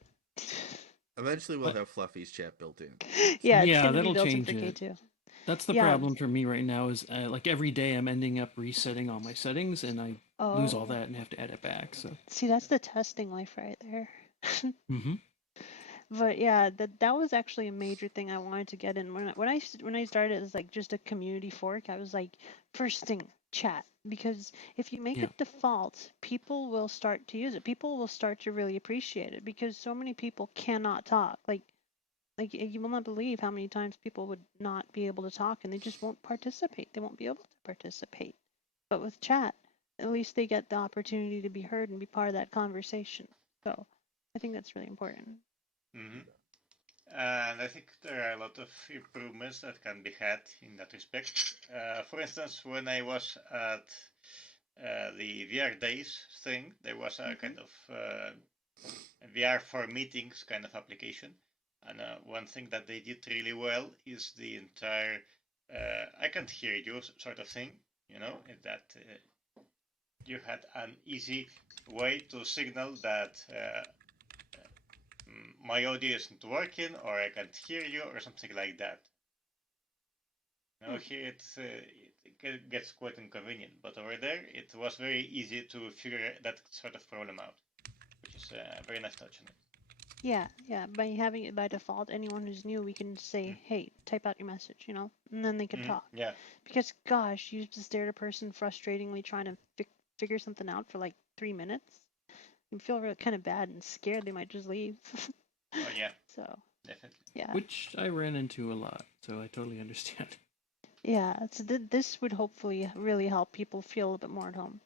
Eventually we'll What? have Fluffy's chat built in. Yeah, it's Yeah, gonna be that'll built in change for it. K2. That's the Yeah. problem for me right now. Is like every day I'm ending up resetting all my settings, and I lose all Oh, that and have to edit back. So. see, that's the testing life right there. Mm-hmm. But yeah, that was actually a major thing I wanted to get in when I started as like just a community fork. I was like, first thing, chat, because if you make Yeah. it default, people will start to use it. People will start to really appreciate it because so many people cannot talk. Like you will not believe how many times people would not be able to talk and they just won't participate. They won't be able to participate. But with chat, at least they get the opportunity to be heard and be part of that conversation. So I think that's really important. Mm-hmm. And I think there are a lot of improvements that can be had in that respect. For instance, when I was at the VR Days thing, there was a kind of VR for meetings kind of application. And one thing that they did really well is the entire I can't hear you sort of thing, you know, that you had an easy way to signal that my audio isn't working or I can't hear you or something like that. Now here it gets quite inconvenient, but over there it was very easy to figure that sort of problem out, which is a very nice touch on it. Yeah, by having it by default, anyone who's new, we can say, hey, type out your message, you know, and then they can talk. Yeah. Because, gosh, you just stare at a person frustratingly trying to figure something out for like 3 minutes. You feel really kind of bad and scared they might just leave. Oh, yeah. So, definitely. Yeah. Which I ran into a lot, so I totally understand. Yeah, so this would hopefully really help people feel a little bit more at home.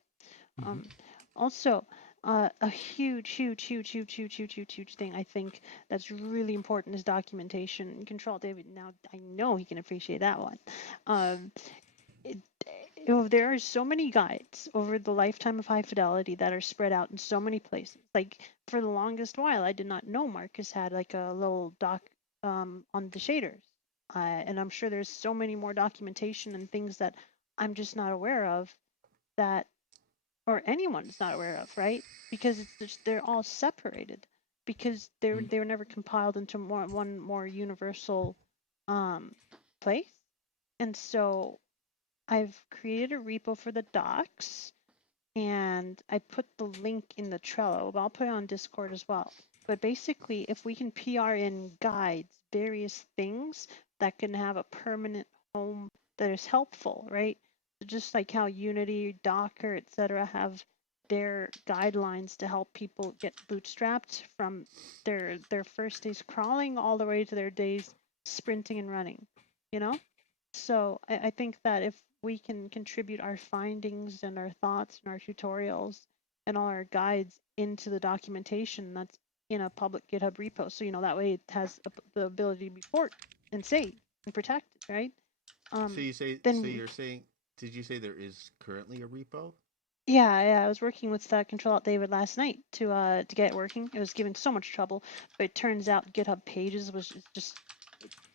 Also, a huge thing I think that's really important is documentation. Control David, now I know he can appreciate that one. There are so many guides over the lifetime of High Fidelity that are spread out in so many places. Like for the longest while, I did not know Marcus had like a little doc on the shaders. And I'm sure there's so many more documentation and things that I'm just not aware of that, or anyone's not aware of, right? Because it's just, they're all separated because they were never compiled into one more universal place. And so I've created a repo for the docs and I put the link in the Trello, but I'll put it on Discord as well. But basically, if we can PR in guides, various things that can have a permanent home that is helpful, right? Just like how Unity, Docker, etc. have their guidelines to help people get bootstrapped from their first days crawling all the way to their days sprinting and running, you know? So I think that if we can contribute our findings and our thoughts and our tutorials and all our guides into the documentation that's in a public GitHub repo, so that way it has the ability to be forked and saved and protected, right? So you say? Then, So you're saying? Did you say there is currently a repo? Yeah, I was working with Control Alt David last night to get it working. It was giving so much trouble, but it turns out GitHub Pages was just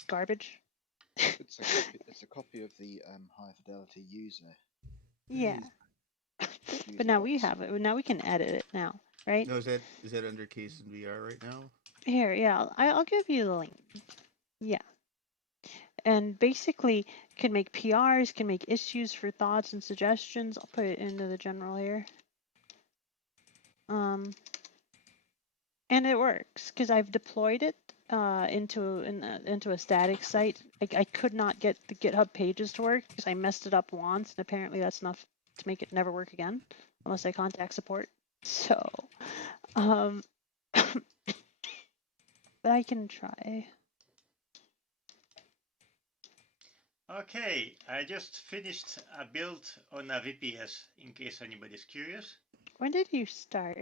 garbage. It's a copy of the High Fidelity user. Yeah. But now we have it. Now we can edit it now, right? No, is that under case in VR right now? Here, yeah, I'll give you the link. Yeah. And basically can make PRs, can make issues for thoughts and suggestions. I'll put it into the general here. And it works because I've deployed it into a static site. I could not get the GitHub Pages to work because I messed it up once, and apparently that's enough to make it never work again unless I contact support. So, but I can try. Okay, I just finished a build on a VPS in case anybody's curious. When did you start?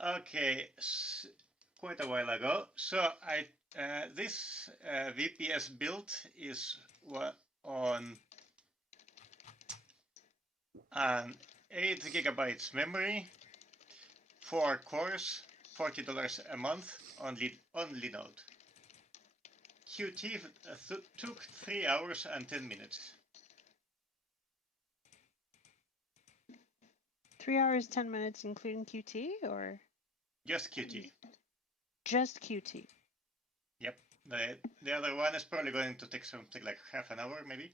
Okay, quite a while ago. So this VPS build is on an 8 gigabytes memory, 4 cores, $40 a month, only Node. Qt took 3 hours and 10 minutes. 3 hours, 10 minutes, including QT, or Just Qt. just QT? Yep. The other one is probably going to take something like half an hour, maybe.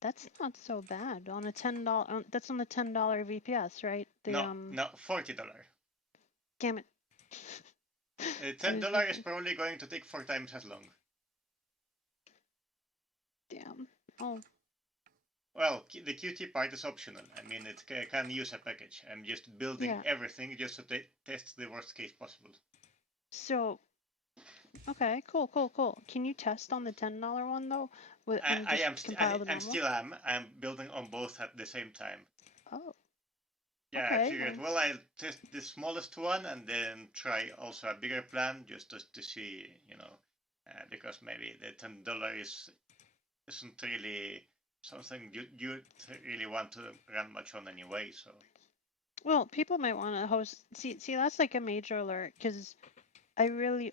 That's not so bad on a $10. That's on the $10 VPS, right? The, No, $40. Damn it. $10 is probably going to take 4 times as long. Damn. Oh. Well, the Qt part is optional. I mean, it can use a package. I'm just building everything just to test the worst case possible. So, okay, cool. Can you test on the $10 one though? I'm building on both at the same time. Oh. Yeah, okay, I figured, well, I'll test the smallest one and then try also a bigger plan just to see, because maybe the $10 isn't really something you really want to run much on anyway. So. Well, people might want to host. See, that's like a major alert because I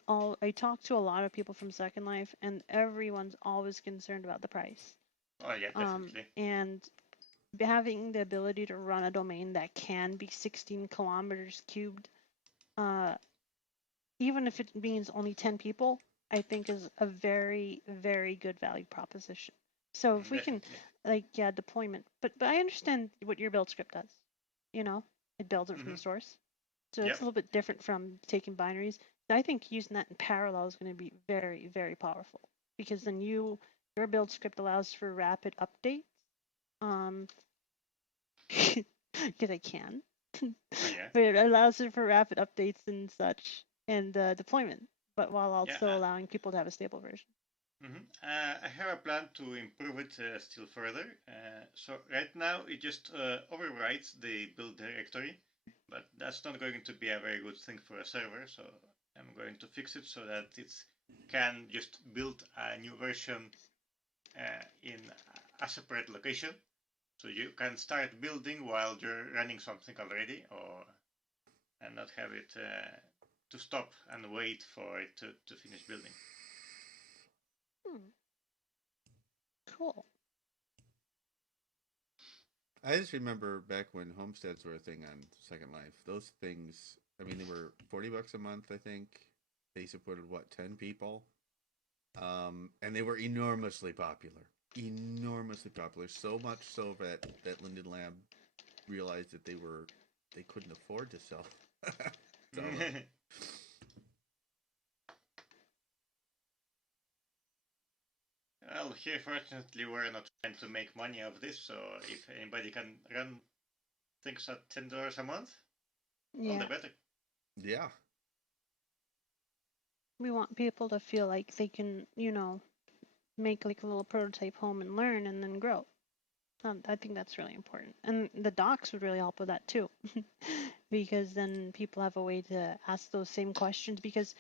talk to a lot of people from Second Life, and everyone's always concerned about the price. Oh yeah, definitely. And having the ability to run a domain that can be 16 kilometers cubed, even if it means only 10 people, I think is a very, very good value proposition. So if we can, deployment. But I understand what your build script does. It builds it from the source. So it's a little bit different from taking binaries. I think using that in parallel is going to be very, very powerful because then your build script allows for rapid updates. Because I can. But it allows for rapid updates and such and deployment, but while also allowing people to have a stable version. I have a plan to improve it still further. So right now it just overwrites the build directory, but that's not going to be a very good thing for a server. So I'm going to fix it so that it can just build a new version in a separate location. So you can start building while you're running something already, and not have it to stop and wait for it to finish building. Cool. I just remember back when homesteads were a thing on Second Life. Those things, I mean, they were $40 a month, I think. They supported, 10 people? And they were enormously popular. So much so that Linden Lab realized that they couldn't afford to sell them. Well, here fortunately we're not trying to make money of this, so if anybody can run things at $10 a month, all the better. Yeah. We want people to feel like they can, make like a little prototype home and learn and then grow. I think that's really important. And the docs would really help with that too. Because then people have a way to ask those same questions because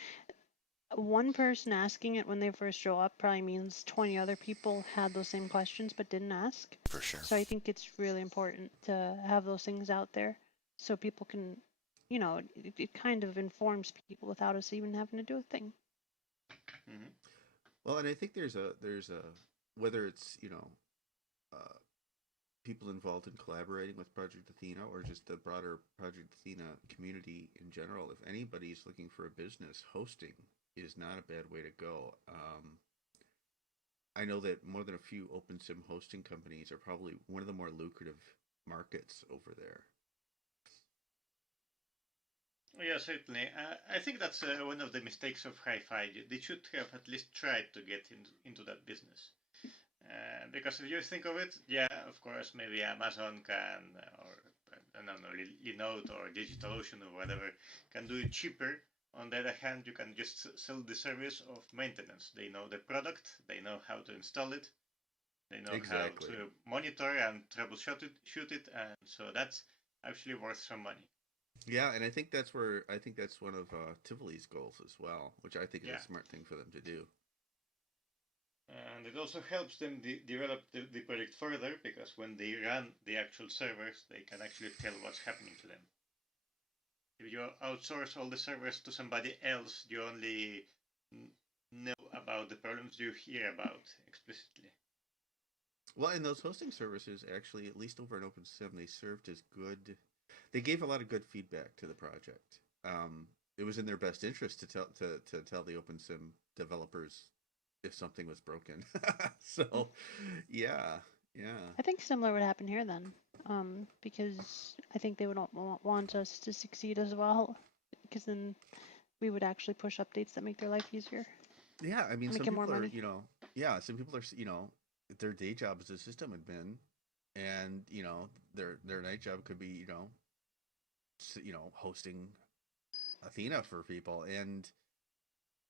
one person asking it when they first show up probably means 20 other people had those same questions but didn't ask. For sure. So I think it's really important to have those things out there so people can, it kind of informs people without us even having to do a thing. Well, and I think there's a whether it's people involved in collaborating with Project Athena or just the broader Project Athena community in general. If anybody's looking for a business, hosting is not a bad way to go. I know that more than a few OpenSim hosting companies are probably one of the more lucrative markets over there. Yeah, certainly. I think that's one of the mistakes of Hi-Fi. They should have at least tried to get into that business. Because if you think of it, of course, maybe Amazon can, or I don't know, Linode or DigitalOcean or whatever, can do it cheaper. On the other hand, you can just sell the service of maintenance. They know the product, they know how to install it, they know how to monitor and troubleshoot it, and so that's actually worth some money. Yeah, and I think that's one of Tivoli's goals as well, which I think is a smart thing for them to do. And it also helps them develop the project further, because when they run the actual servers, they can actually tell what's happening to them. If you outsource all the servers to somebody else, you only know about the problems you hear about explicitly. Well, and those hosting services actually, at least over in OpenSim, they served as good. They gave a lot of good feedback to the project. It was in their best interest to tell the OpenSim developers if something was broken. So, yeah. I think similar would happen here then, because I think they would want us to succeed as well, because then we would actually push updates that make their life easier. Yeah, I mean, some making more people are, money. some people are, their day job is a system admin, and their night job could be, hosting Athena for people,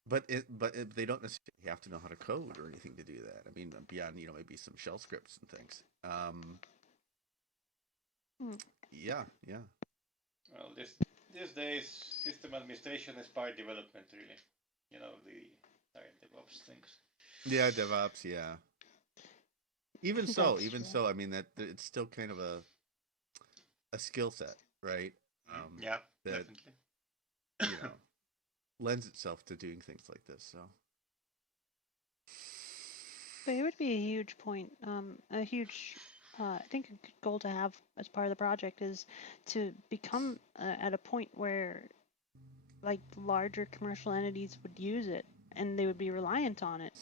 but they don't necessarily have to know how to code or anything to do that. I mean, beyond maybe some shell scripts and things. Yeah. Well, these days, system administration is part development, really. The DevOps things. Yeah, DevOps. Yeah. Even so, true. I mean that it's still kind of a skill set, right? Yeah, that definitely. Lends itself to doing things like this. So, But it would be a huge point, a huge, I think a good goal to have as part of the project is to become at a point where like larger commercial entities would use it and they would be reliant on it.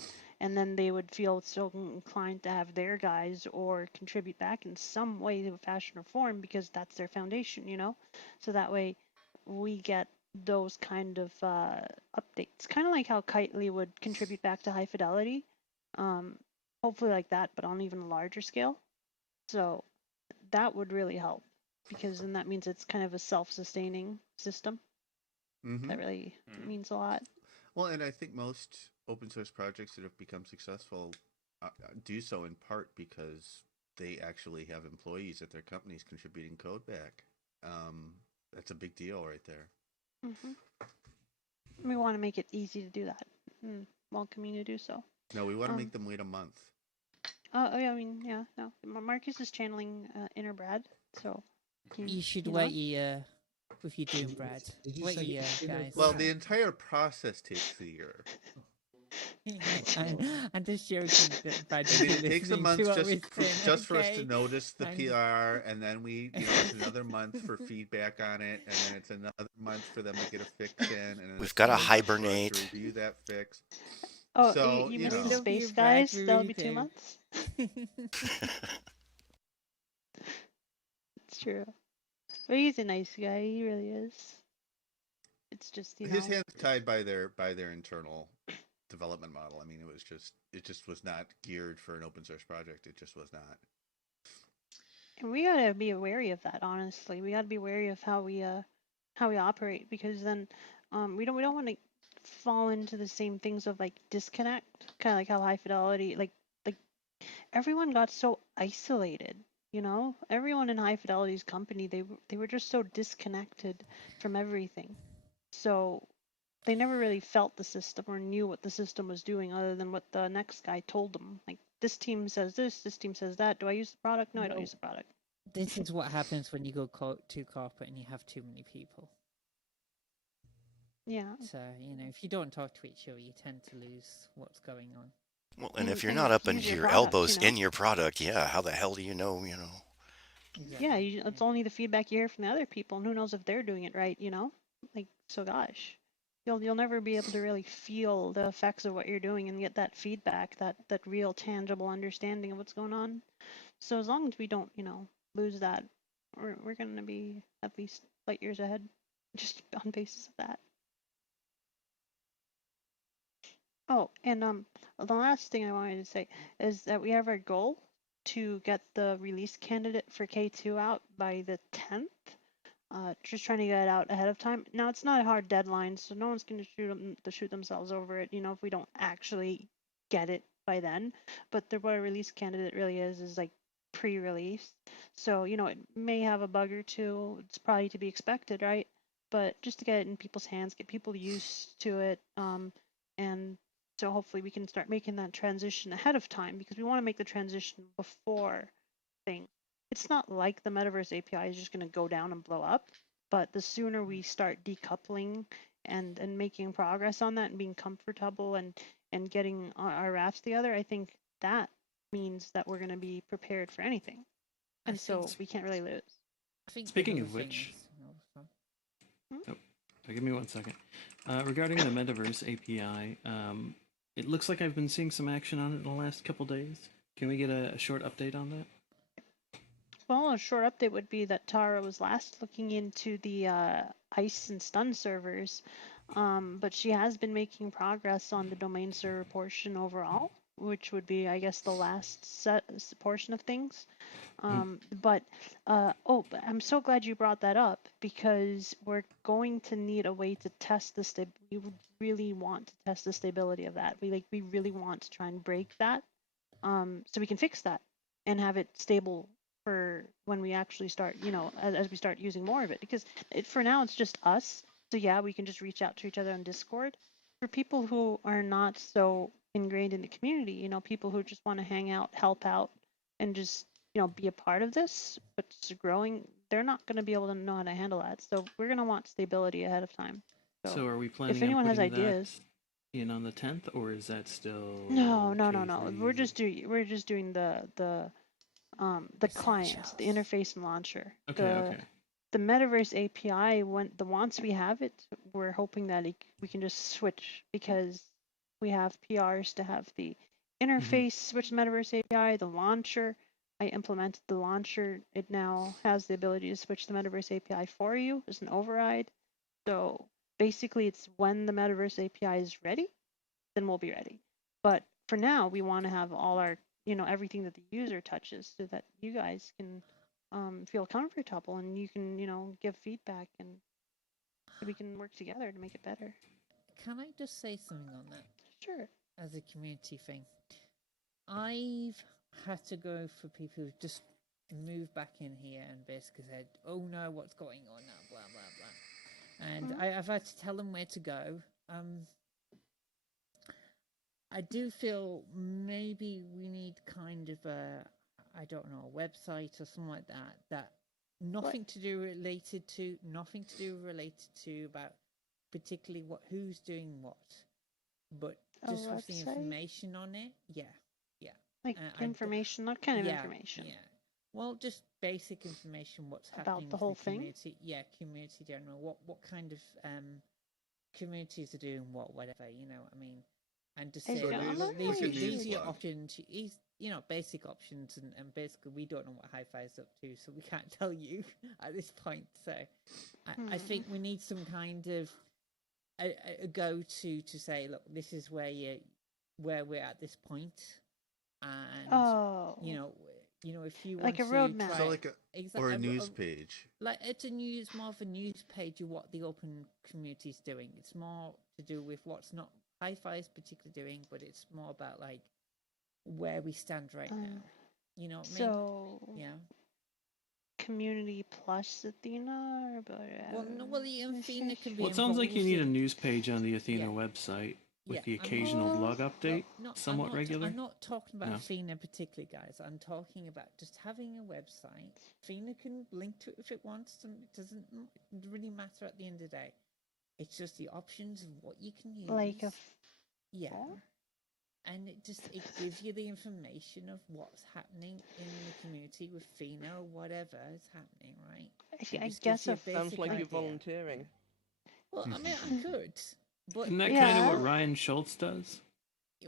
And then they would feel so inclined to have their guys or contribute back in some way, fashion, or form because that's their foundation, So that way we get those kind of updates. Kind of like how Kitely would contribute back to High Fidelity. Hopefully like that, but on even a larger scale. So that would really help because then that means it's kind of a self-sustaining system. That really means a lot. Well, and I think most open source projects that have become successful do so in part because they actually have employees at their companies contributing code back. That's a big deal right there. We want to make it easy to do that and welcome you to do so. No, we want to make them wait a month. Yeah, I mean, yeah, no. Marcus is channeling inner Brad, so you should wait with your doom, Brad. Wait a year, guys. Well, the entire process takes a year. I'm just joking, Brad. I mean, it takes a month just for us to okay? notice the PR, and then it's another month for feedback on it, and then it's another month for them to get a fix in, and then We've got to month for us hibernate. to review that fix. Oh, so, you missed the know. space, guys. That'll be 2 months. It's true. But he's a nice guy. He really is. It's just his hands tied by their internal development model. I mean, it just was not geared for an open source project. It just was not. And we gotta be wary of that. Honestly, we gotta be wary of how we operate because then we don't want to fall into the same things of like disconnect, kind of like how High Fidelity like everyone got so isolated. Everyone in High Fidelity's company, they were just so disconnected from everything. So they never really felt the system or knew what the system was doing other than what the next guy told them. Like, this team says this team says that. Do I use the product? No, I don't use the product. This is what happens when you go too corporate and you have too many people. Yeah. So, if you don't talk to each other, you tend to lose what's going on. Well, and if you're not up into your elbows in your product, how the hell do you know, Exactly. Yeah, it's only the feedback you hear from the other people, and who knows if they're doing it right, Like, so gosh, you'll never be able to really feel the effects of what you're doing and get that feedback, that real tangible understanding of what's going on. So as long as we don't, lose that, we're going to be at least light years ahead, just on basis of that. Oh, and the last thing I wanted to say is that we have our goal to get the release candidate for K2 out by the 10th. Just trying to get it out ahead of time. Now, it's not a hard deadline, so no one's going to shoot themselves over it, if we don't actually get it by then. But what a release candidate really is like pre-release. So, it may have a bug or two. It's probably to be expected, right? But just to get it in people's hands, get people used to it, and so hopefully we can start making that transition ahead of time because we want to make the transition before things. It's not like the Metaverse API is just going to go down and blow up. but the sooner we start decoupling and making progress on that and being comfortable and getting our rafts together, I think that means that we're going to be prepared for anything. And so we can't really lose. I think Speaking of which, give me 1 second. Regarding the Metaverse API, it looks like I've been seeing some action on it in the last couple days. Can we get a short update on that? Well, a short update would be that Tara was last looking into the ice and stun servers, but she has been making progress on the domain server portion overall, which would be, I guess, the last portion of things. But I'm so glad you brought that up, because we're going to need a way to test the we would really want to test the stability of that. We really want to try and break that, so we can fix that and have it stable for when we actually start, as we start using more of it, because for now it's just us. So yeah, we can just reach out to each other on Discord. For people who are not so ingrained in the community, people who just want to hang out, help out, and just be a part of this, but it's growing, they're not going to be able to know how to handle that. So we're going to want stability ahead of time. So are we if planning on anyone has putting ideas, that in on the 10th, or is that still no. K3? We're just doing the client, the interface and launcher. Okay. The Metaverse API, once we have it, we're hoping that we can just switch, because we have PRs to have the interface switch to Metaverse API, the launcher. I implemented the launcher. It now has the ability to switch the Metaverse API for you as an override. So basically, it's when the Metaverse API is ready, then we'll be ready. But for now, we want to have all our, everything that the user touches, so that you guys can feel comfortable and you can, give feedback, and we can work together to make it better. Can I just say something on that? Sure. As a community thing, I've had to go for people who just moved back in here and basically said, "Oh no, what's going on now?" Blah blah blah, and I've had to tell them where to go. I do feel maybe we need kind of a website or something like that. That nothing to do related to about particularly who's doing what, but just with the information on it. Yeah. Like information, what kind of information? Yeah. Well, just basic information, what's about happening the with whole the thing. Community. Yeah, community general. What kind of communities are doing whatever. I mean, and just say these are your options. Basic options, and basically we don't know what Hi-Fi is up to, so we can't tell you at this point. So I think we need some kind of a go-to to say, look, this is where we're at this point. And if you want like a roadmap, so or a news page, like it's more of a news page of what the open community is doing. It's more to do with what's not Hi-Fi is particularly doing, but it's more about like where we stand right now. You know what I mean? So yeah. Community plus Athena, or Athena can be. Well, it sounds like you need a news page on the Athena website with the occasional blog update, somewhat regular. I'm not talking about Athena particularly, guys. I'm talking about just having a website. Athena can link to it if it wants to. It doesn't really matter at the end of the day. It's just the options of what you can use. Like and it gives you the information of what's happening in the community with Athena or whatever is happening, right? I guess it sounds like you're volunteering. Well, I mean, I could. But isn't that kind of what Ryan Schultz does?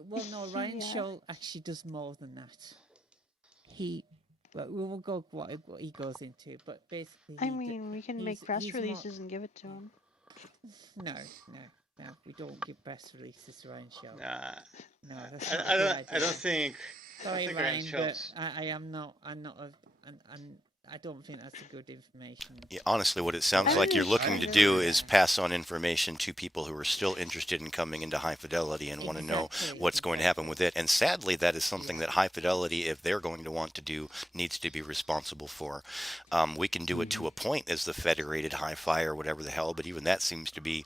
Well, no, Ryan Schultz actually does more than that. We won't go what he goes into, but basically, we can make press releases and give it to him. No, we don't give press releases to Ryan Schultz. No, that's I don't think. Sorry, think Ryan, but I'm not. I don't think that's a good information. Yeah, honestly, what it sounds like you're looking to do is pass on information to people who are still interested in coming into High Fidelity and want to know what's going to happen with it. And sadly, that is something that High Fidelity, if they're going to want to do, needs to be responsible for. We can do it to a point as the Federated Hi-Fi or whatever the hell, but even that seems to be,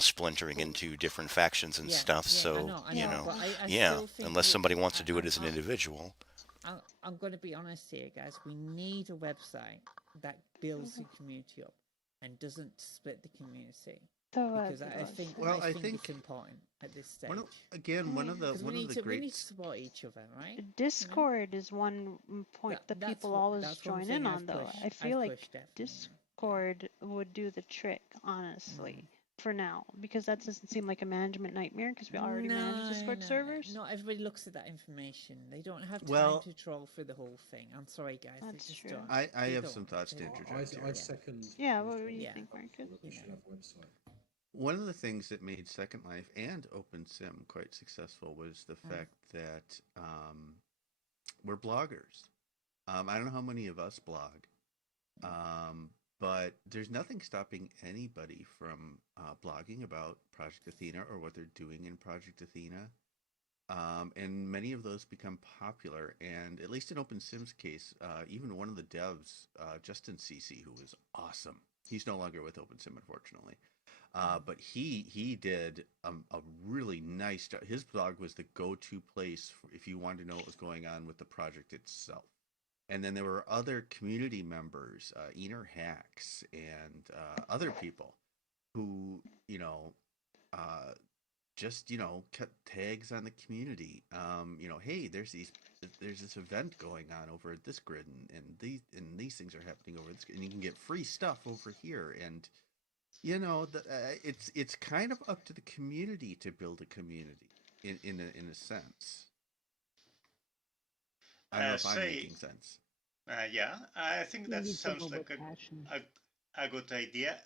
splintering into different factions and stuff. So, unless somebody wants to do it as an individual. I'm going to be honest here, guys. We need a website that builds the community up. and doesn't split the community. So Because I think Well, I it's think important at this stage. one of Because the we need to great support each other, right? Discord is one point that that's people what- always that's one join thing in I've on, though. pushed- I I've feel like pushed definitely, Discord would do the trick, honestly, for now, because that doesn't seem like a management nightmare because we already manage Discord servers. Not everybody looks at that information. They don't have time Well- to troll through the whole thing. I'm sorry, guys. They That's just true. don't. I They have don't. some thoughts to They- interject I here. second. Yeah, what do you Yeah. think, Marcus? We should have a website. One of the things that made Second Life and OpenSim quite successful was the fact that we're bloggers. I don't know how many of us blog, but there's nothing stopping anybody from blogging about Project Athena or what they're doing in Project Athena. And many of those become popular. And at least in OpenSim's case, even one of the devs, Justin CC, who was awesome. He's no longer with OpenSim, unfortunately. But he did a really nice job. His blog was the go-to place if you wanted to know what was going on with the project itself. And then there were other community members, Ener Hacks and other people who, just kept tags on the community. Hey, there's this event going on over at this grid, and these things are happening over this, and you can get free stuff over here, and it's kind of up to the community to build a community in a sense. I don't know if I'm making sense. Yeah, I think that sounds like a good idea.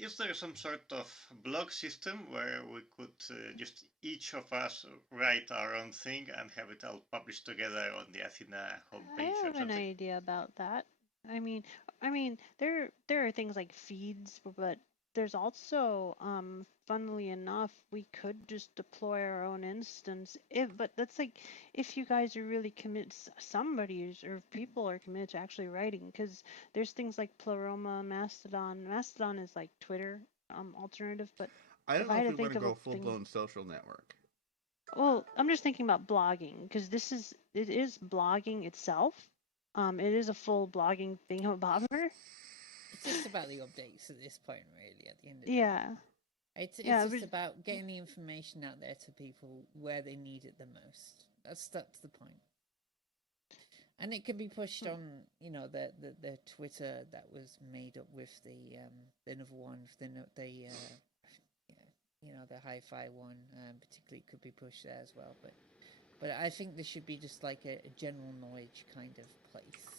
Is there some sort of blog system where we could just each of us write our own thing and have it all published together on the Athena homepage I or have an something? idea about that. I mean, there are things like feeds, but there's also, funnily enough, we could just deploy our own instance. But that's like if you guys are really committed, somebody is, or people are committed to actually writing, because there's things like Pleroma, Mastodon. Mastodon is like Twitter, alternative. But I don't if know I had if to we want think to of a go full blown social network. well, I'm just thinking about blogging because it is blogging itself. It is a full blogging thingamabobber. It's just about the updates at this point, really. At the end of the Yeah. day, it's Yeah, just but- about getting the information out there to people where they need it the most. That's the point. And it can be pushed on, the Twitter that was made up with the another one, the hi-fi one, particularly could be pushed there as well. But I think there should be just like a general knowledge kind of place.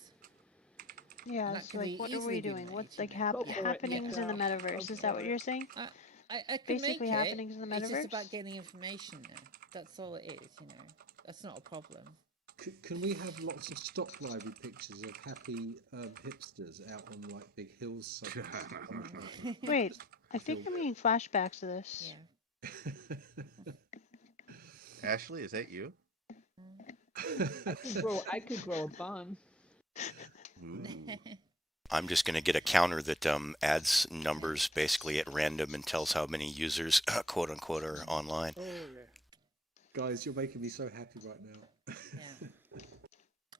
Yeah, And that it's can like, be what are easily we be doing? made, What's you like know. happenings in the metaverse? Is that what you're saying? I could Basically make happenings in the It's just metaverse? about getting information there. That's all it is, That's not a problem. Can we have lots of stock library pictures of happy hipsters out on like big hills? Wait, I think I'm getting flashbacks to this. Yeah. Ashley, is that you? I could grow a bun. I'm just going to get a counter that adds numbers basically at random and tells how many users, quote unquote, are online. Oh yeah, guys, you're making me so happy right now. Yeah.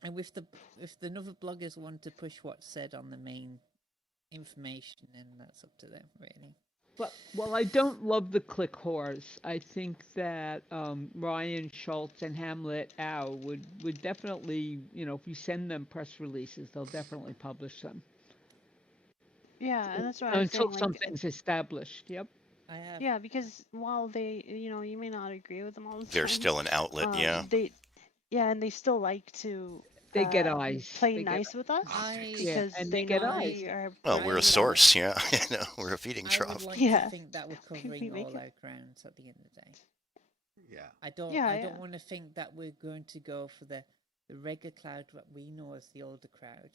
And if the other bloggers want to push what's said on the main information, then that's up to them, really. But while I don't love the click whores, I think that Ryan Schultz and Hamlet Au would definitely, if you send them press releases, they'll definitely publish them. Yeah, and that's what I'm Until saying. something's established. Yep. I have. Yeah, because while they, you may not agree with them all the time. They're still an outlet, yeah. And they still like to. They get eyes. Play nice with us because and they get know eyes. we are. Well, we're a source, yeah. We're a feeding I trough. would like to think that we're covering all our grounds at the end of the day. Yeah. I don't want to think that we're going to go for the regular crowd that we know as the older crowd.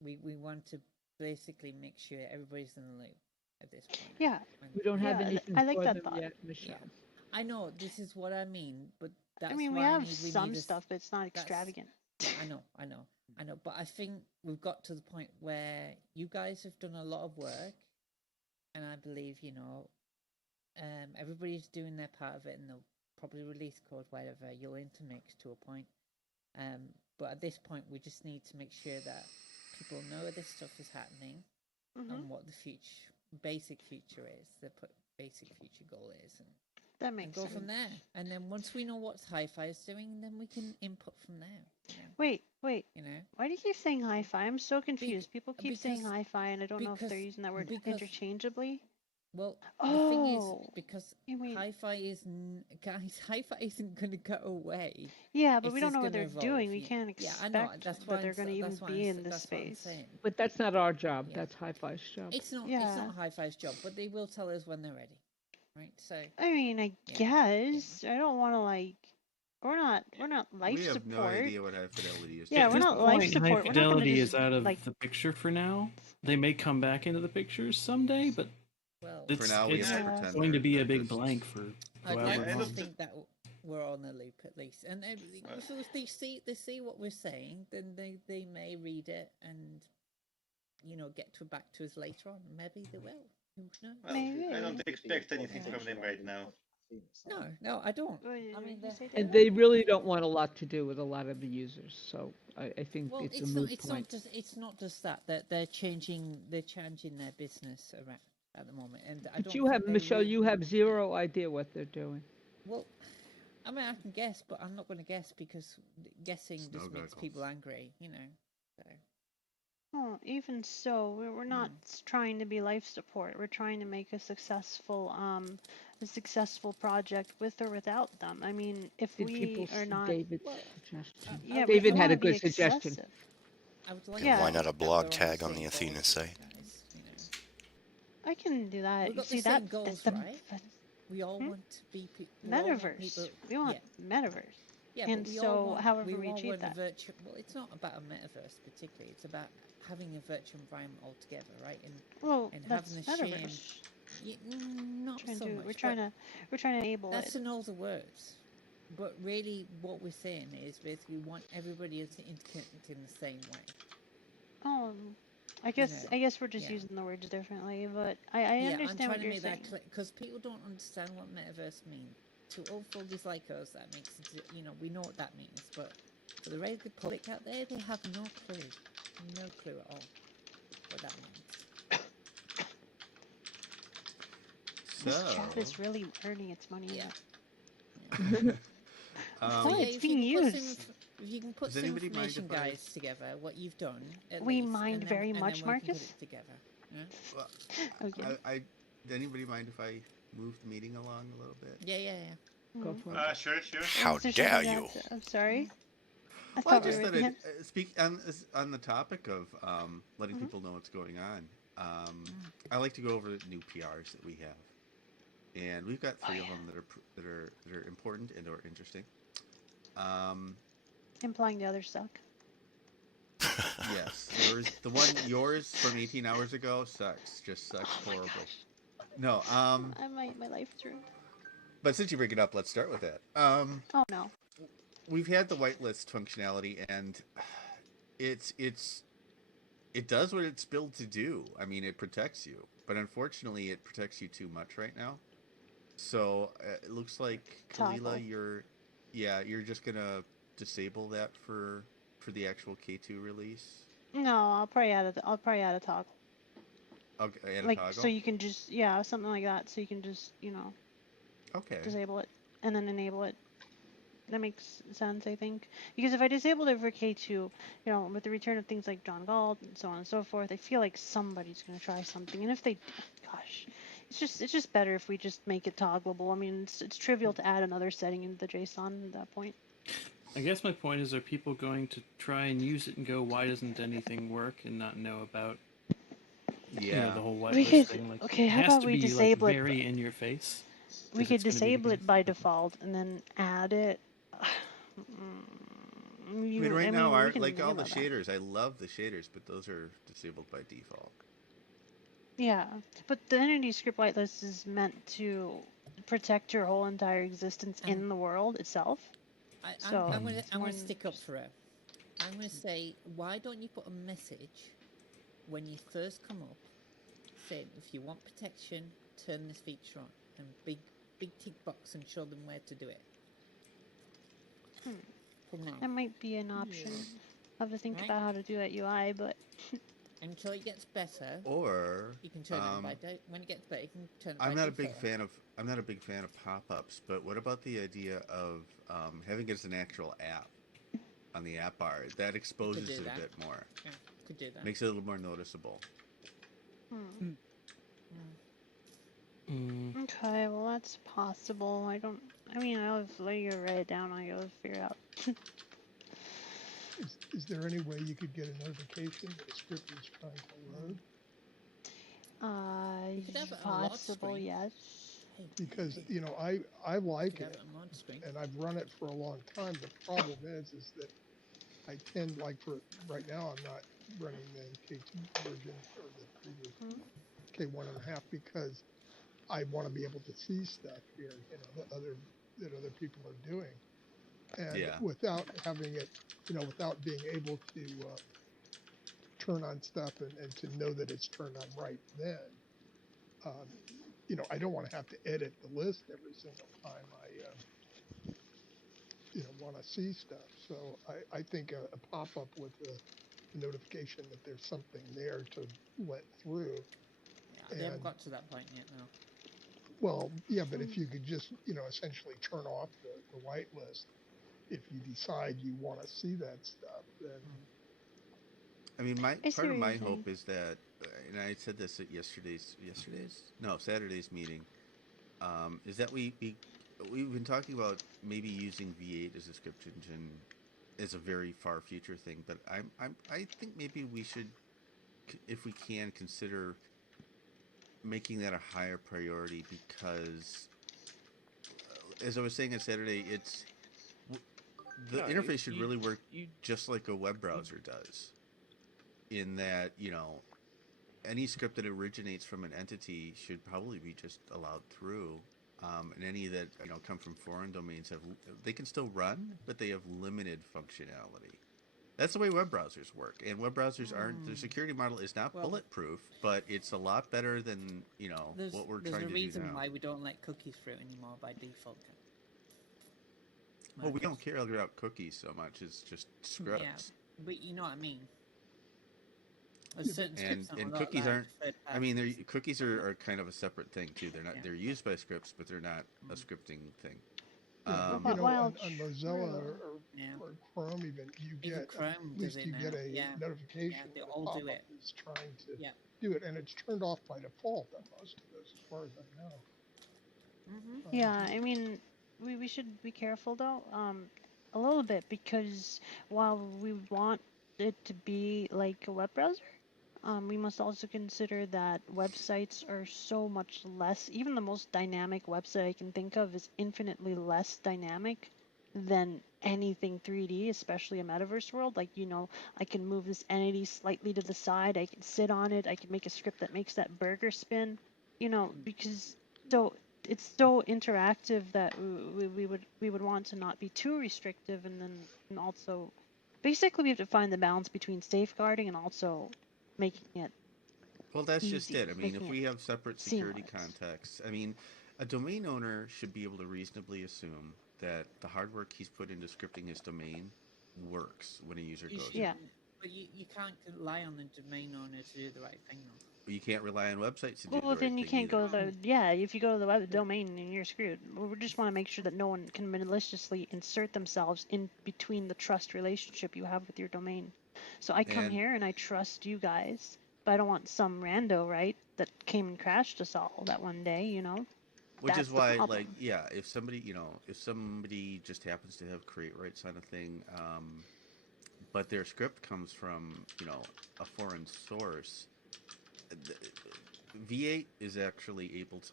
We want to basically make sure everybody's in the loop at this point. Yeah. We don't have anything I like for that them thought. yet, Michelle. Yeah. I know this is what I mean, but that's we why have we some need stuff, but it's not extravagant. I know. But I think we've got to the point where you guys have done a lot of work, and I believe everybody's doing their part of it, and they'll probably release code, whatever. You'll intermix to a point, but at this point, we just need to make sure that people know this stuff is happening and what the basic future is, the basic future goal is, and that makes go sense. from there. And then once we know what hi-fi is doing, then we can input from there. You know? Wait. You know, Why do you keep saying hi-fi? I'm so confused. People keep saying hi-fi, and I don't know if they're using that word interchangeably. Well, the thing is, Oh, because you mean hi-fi guys, hi-fi isn't going to go away. yeah, but It's we don't just know what gonna they're evolve. doing. We Yeah. can't Yeah, I know. expect That's why that they're going to even be in this that's what I'm space. saying. But that's not our job. Yeah. That's Hi-Fi's job. It's not. Yeah. It's not hi-fi's job, but they will tell us when they're ready, right? So. I mean, I guess I don't want to like. We're not life We have support. no idea what high fidelity is. Yeah, At we're this not life point, support. High We're not gonna Fidelity just is out of like the picture for now. They may come back into the picture someday, but for now we have to it's pretend going to be a they're big just- blank for I'd however like to long. think that we're on the loop at least, and if they see what we're saying, then they may read it and get back to us later on. Maybe they will. Who knows? Well, I don't expect anything from them right now. No, I don't. I mean, And they really don't want a lot to do with a lot of the users. So I think well, it's a moot it's point. not just that they're changing their business around at the moment, and I But don't you think have, they Michelle, really- you have zero idea what they're doing. Well, I mean, I can guess, but I'm not going to guess because guessing just makes people angry, So. Oh, even so, we're not trying to be life support. We're trying to make a successful project with or without them. I mean, if Did we people are see not, David's suggestion? yeah, but David we had a wanna be good suggestion. excessive. I would like Yeah. Why not a blog we're on tag the on the same Athena goals, site? guys, I can do that. We've got See the same that's goals, the right? We all want to be metaverse. We want metaverse. Yeah, And but we so, all want, however we we all achieve want that. well, it's not about a metaverse particularly. It's about having a virtual environment altogether, right? And that's having the same. metaverse. Not so much. We're trying to enable that's it. in all the words. But really, what we're saying is basically we want everybody to interconnect in the same way. I guess we're just using the words differently, but I understand what you're saying. Because people don't understand what metaverse means. To old fogies like us, that makes we know what that means, but for the regular public out there, they have no clue at all what that means. This chat is really earning its money. Yeah. It's being used. If you can put some information guides together, what you've done, we mind very much, Marcus. Put it together. Yeah? Well, okay. Does anybody mind if I move the meeting along a little bit? Yeah. Go for it. Sure. How dare you? I'm sorry. I Well, thought just we were that at I speak on the topic of letting people know what's going on. I like to go over new PRs that we have, and we've got 3 of them that are important and or interesting. implying the others suck. Yes, yours from 18 hours ago sucks. Just sucks horribly. No, my life's ruined. but since you bring it up, let's start with that. Oh no. We've had the whitelist functionality, and it does what it's built to do. I mean, it protects you, but unfortunately, it protects you too much right now. So it looks like Kalila, you're just gonna disable that for the actual K2 release. No, I'll probably add a toggle. Okay, add a like toggle? so you can just something like that. So you can just okay, disable it and then enable it. That makes sense, I think, because if I disabled it for K2, with the return of things like John Galt and so on and so forth, I feel like somebody's going to try something, and if they, gosh, it's just better if we just make it toggleable. I mean, it's trivial to add another setting into the JSON at that point. I guess my point is, are people going to try and use it and go, why doesn't anything work, and not know about the whole whitelist thing? Like, okay, it how has about to we be disable like it? very in your face. We could disable it by default and then add it. Right now, like all the shaders, I love the shaders, but those are disabled by default. Yeah, but the entity script whitelist is meant to protect your whole entire existence in the world itself. I'm going to stick up for her. I'm going to say, why don't you put a message when you first come up saying, if you want protection, turn this feature on, and big tick box and show them where to do it. That might be an option. have to think Right. about how to do that UI, but Until it gets better, Or you can turn it on by when it gets better, you can turn it I'm by not a default. I'm not a big fan of pop-ups, but what about the idea of having it as an actual app on the app bar? That exposes do it that. a bit more. Yeah, could do that. Makes it a little more noticeable. Okay, well that's possible. I mean, I'll let you write it down. I gotta figure out. Is there any way you could get a notification that a script is trying to load? You could have it on a load Possible, screen. yes. Because I like Could have it, it on load screen. and I've run it for a long time. The problem is that I tend, like for right now, I'm not running the K2 version or the previous K1.5 because I want to be able to see stuff here, that other people are doing, and without having it, without being able to turn on stuff and to know that it's turned on right then. I don't want to have to edit the list every single time I, want to see stuff. So I think a pop-up with a notification that there's something there to let through. Yeah, they haven't got to that point yet, though. Well, yeah, but if you could just, essentially turn off the whitelist, if you decide you want to see that stuff, then. I mean, part of my hope is that, and I said this at Saturday's meeting, is that we've been talking about maybe using V8 as a script engine as a very far future thing, but I think maybe we should, if we can, consider making that a higher priority because, as I was saying on Saturday, the interface should really work just like a web browser does. In that, any script that originates from an entity should probably be just allowed through, and any that come from foreign domains they can still run, but they have limited functionality. That's the way web browsers work, and web browsers aren't. Their security model is not bulletproof, but it's a lot better than what we're trying to do now. There's a reason why we don't let cookies through anymore by default. Well, we don't care about cookies so much. It's just scripts. Yeah, but you know what I mean. And cookies aren't. I mean, cookies are kind of a separate thing too. They're not. They're used by scripts, but they're not a scripting thing. On Mozilla or Chrome, even you get at least you get a notification that a pop-up is trying to do it, and it's turned off by default on most of those, as far as I know. Yeah, I mean, we should be careful though, a little bit, because while we want it to be like a web browser, we must also consider that websites are so much less. Even the most dynamic website I can think of is infinitely less dynamic than anything 3D, especially a metaverse world. Like, I can move this entity slightly to the side, I can sit on it, I can make a script that makes that burger spin, because it's so interactive that we would want to not be too restrictive, and also basically we have to find the balance between safeguarding and also making it well, that's easy, just it. I mean, if we have separate security contexts, I mean, a domain owner should be able to reasonably assume that the hard work he's put into scripting his domain works when a user goes in. But you can't rely on the domain owner to do the right thing, though. You can't rely on websites to do the right thing. Well, then you can't go to if you go to the web domain, and you're screwed. We just want to make sure that no one can maliciously insert themselves in between the trust relationship you have with your domain. So I come here and I trust you guys, but I don't want some rando, right, that came and crashed us all that one day, Which is why, if somebody just happens to have create rights on a thing, but their script comes from, a foreign source, V8 is actually able to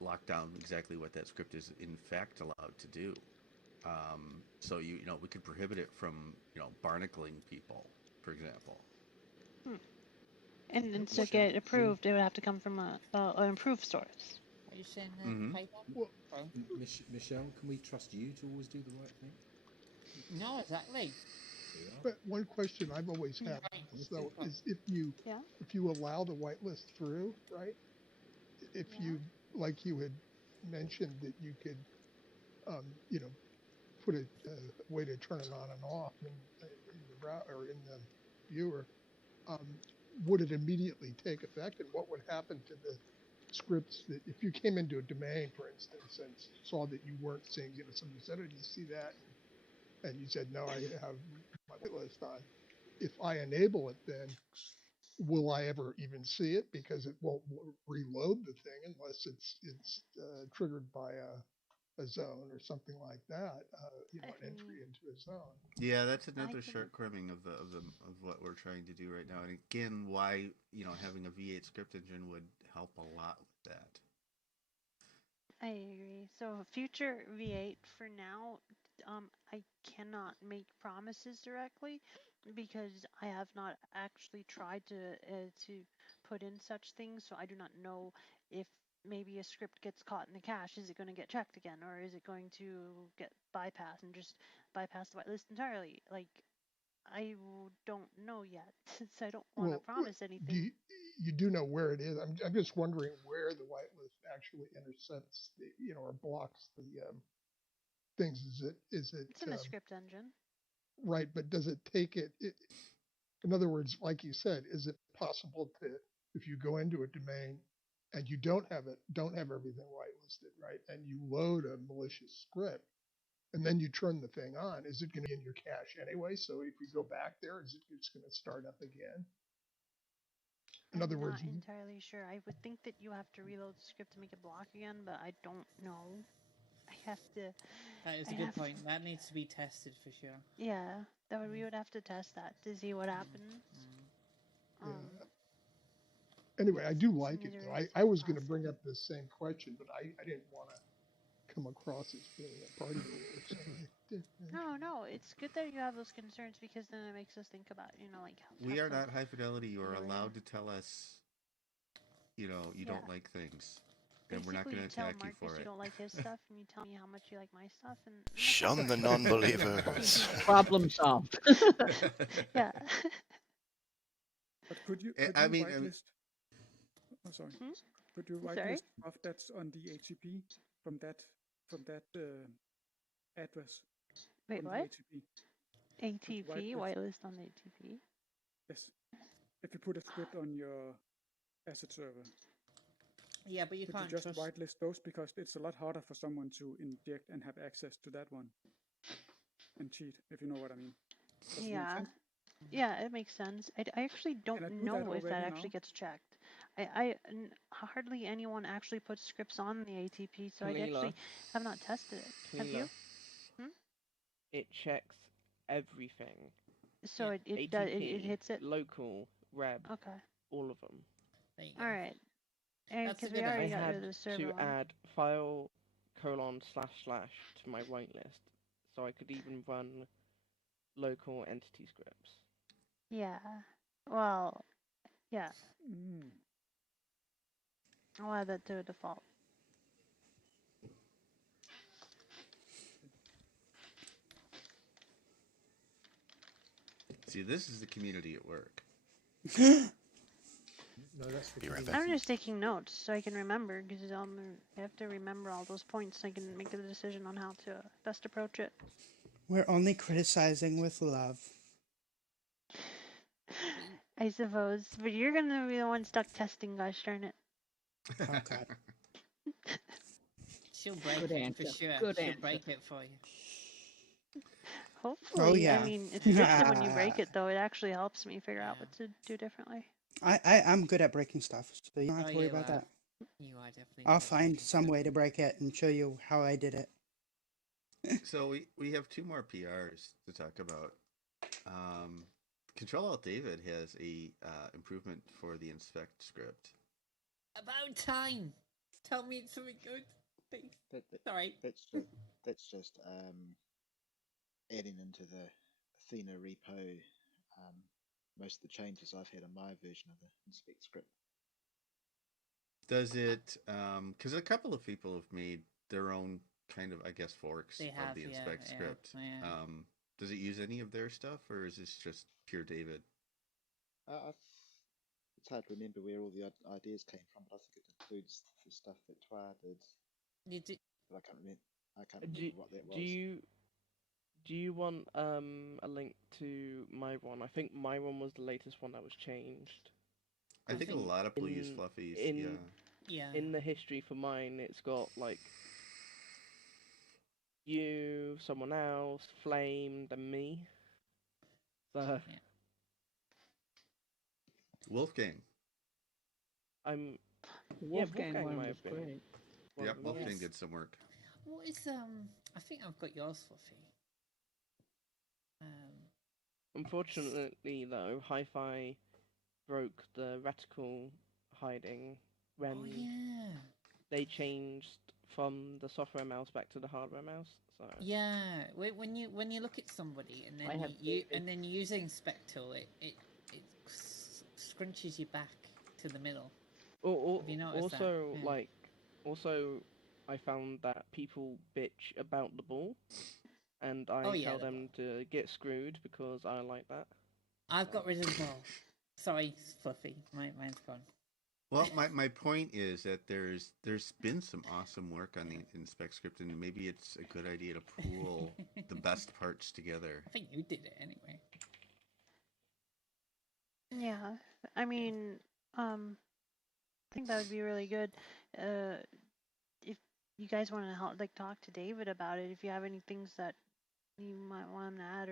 lock down exactly what that script is in fact allowed to do. So we could prohibit it from, barnacling people, for example. And to get approved, it would have to come from an approved source. Are you saying that? Well, Michelle, can we trust you to always do the right thing? No, exactly. But one question I've always had is if you allow the whitelist through, right? If you, like you had mentioned, that you could, put a way to turn it on and off in the or in the viewer, would it immediately take effect, and what would happen to the scripts that if you came into a domain, for instance, and saw that you weren't seeing, somebody said, "Oh, did you see that?" And you said, "No, I have my whitelist on." If I enable it, then will I ever even see it? Because it won't reload the thing unless it's triggered by a zone or something like that. An entry into a zone. Yeah, that's another shortcoming of what we're trying to do right now. And again, why having a V8 script engine would help a lot with that. I agree. So future V8 for now, I cannot make promises directly because I have not actually tried to put in such things. So I do not know if maybe a script gets caught in the cache. Is it going to get checked again, or is it going to get bypassed and just bypass the whitelist entirely? Like, I don't know yet, so I don't want to promise anything. You do know where it is. I'm just wondering where the whitelist actually intercepts or blocks the things. Is it? It's in the script engine. Right, but does it take it? In other words, like you said, is it possible to, if you go into a domain and you don't have everything whitelisted, right, and you load a malicious script, and then you turn the thing on, is it going to be in your cache anyway? So if you go back there, is it just going to start up again? In other words, I'm not entirely sure. I would think that you have to reload the script to make it block again, but I don't know. I have to. That is a good point. That needs to be tested for sure. Yeah, we would have to test that to see what happens. Yeah. Anyway, I do like it though. I was going to bring up this same question, but I didn't want to come across as being a party pooper. So No, it's good that you have those concerns because then it makes us think about, like how we are not High Fidelity. You are allowed to tell us, you don't like things, and we're not going to attack you for it. You don't like his stuff, and you tell me how much you like my stuff, and shun the non-believers. Problem solved. Yeah. But could you whitelist? Oh, sorry. Could you whitelist stuff that's on the ATP from that address? Wait, what? ATP whitelist on the ATP. Yes. If you put a script on your asset server. Yeah, but you can't just whitelist those because it's a lot harder for someone to inject and have access to that one and cheat, if you know what I mean. Yeah, it makes sense. I actually don't know if that actually gets checked. Hardly anyone actually puts scripts on the ATP, so I actually have not tested it. Have you? It checks everything. So it ATP, does. It hits it. Local, reb. Okay. All of them. There you go. All right. Because we already got rid of the server to add file : / to my whitelist, so I could even run local entity scripts. Yeah. Well, yeah. I'll add that to a default. See, this is the community at work. No, that's Be right back. I'm just taking notes so I can remember because I have to remember all those points so I can make the decision on how to best approach it. We're only criticizing with love. I suppose, but you're gonna be the one stuck testing, gosh darn it. Oh God. She'll break it for sure. She'll break it for you. Hopefully. Oh, yeah. I mean, it's good that when you break it, though, it actually helps me figure out what to do differently. I'm good at breaking stuff, so you don't have to worry about that. You are definitely. I'll find some way to break it and show you how I did it. So we have 2 more PRs to talk about. Control Alt David has a improvement for the inspect script. About time. Tell me it's something good. Please. Sorry. That's just adding into the Athena repo most of the changes I've had on my version of the inspect script. Does it? Because a couple of people have made their own kind of, I guess, forks of the inspect script. Yeah. Does it use any of their stuff, or is this just pure David? It's hard to remember where all the ideas came from, but I think it includes the stuff that Twa did. You did. But I can't remember what that was. Do you want a link to my one? I think my one was the latest one that was changed. I think a lot of people use fluffies. Yeah. In the history for mine, it's got like you, someone else, Flamed, and me. So Wolfgang. Wolfgang one might was have been. great. Yep, Wolfgang did some work. What is I think I've got yours, Fluffy. Unfortunately, though, Hi-Fi broke the reticle hiding when they changed from the software mouse back to the hardware mouse. So yeah, when you look at somebody and then and then using Spectral, it scrunches you back to the middle. Have you noticed also, that? like, I found that people bitch about the ball, and I tell them to get screwed because I like that. I've got rid of the ball. Sorry, Fluffy. Mine's gone. Well, my point is that there's been some awesome work on the inspect script, and maybe it's a good idea to pool the best parts together. I think you did it anyway. Yeah, I mean, I think that would be really good. If you guys want to help, like, talk to David about it, if you have any things that you might want him to add,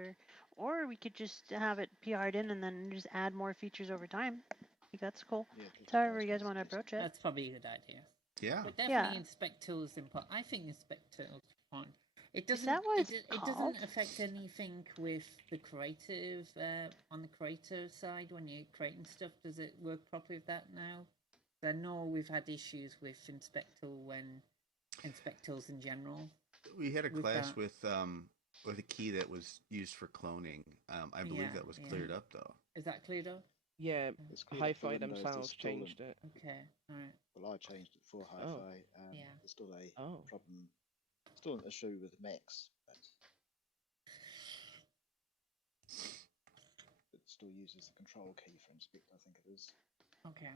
or we could just have it PR'd in and then just add more features over time. I think that's cool. It's however you guys want to approach it. That's probably a good idea. Yeah. But definitely inspect tools important. I think inspect tools fine. It doesn't. Is that what it doesn't affect anything with the creative on the creator side when you're creating stuff. Does it work properly with that now? I know we've had issues with inspect tools in general. We had a class with a key that was used for cloning. I believe that was cleared up though. Is that cleared up? Yeah, Hi-Fi themselves changed it. Okay, all right. Well, I changed it for Hi-Fi. There's still a problem, still an issue with Max, but it still uses the control key for inspect, I think it is. Okay.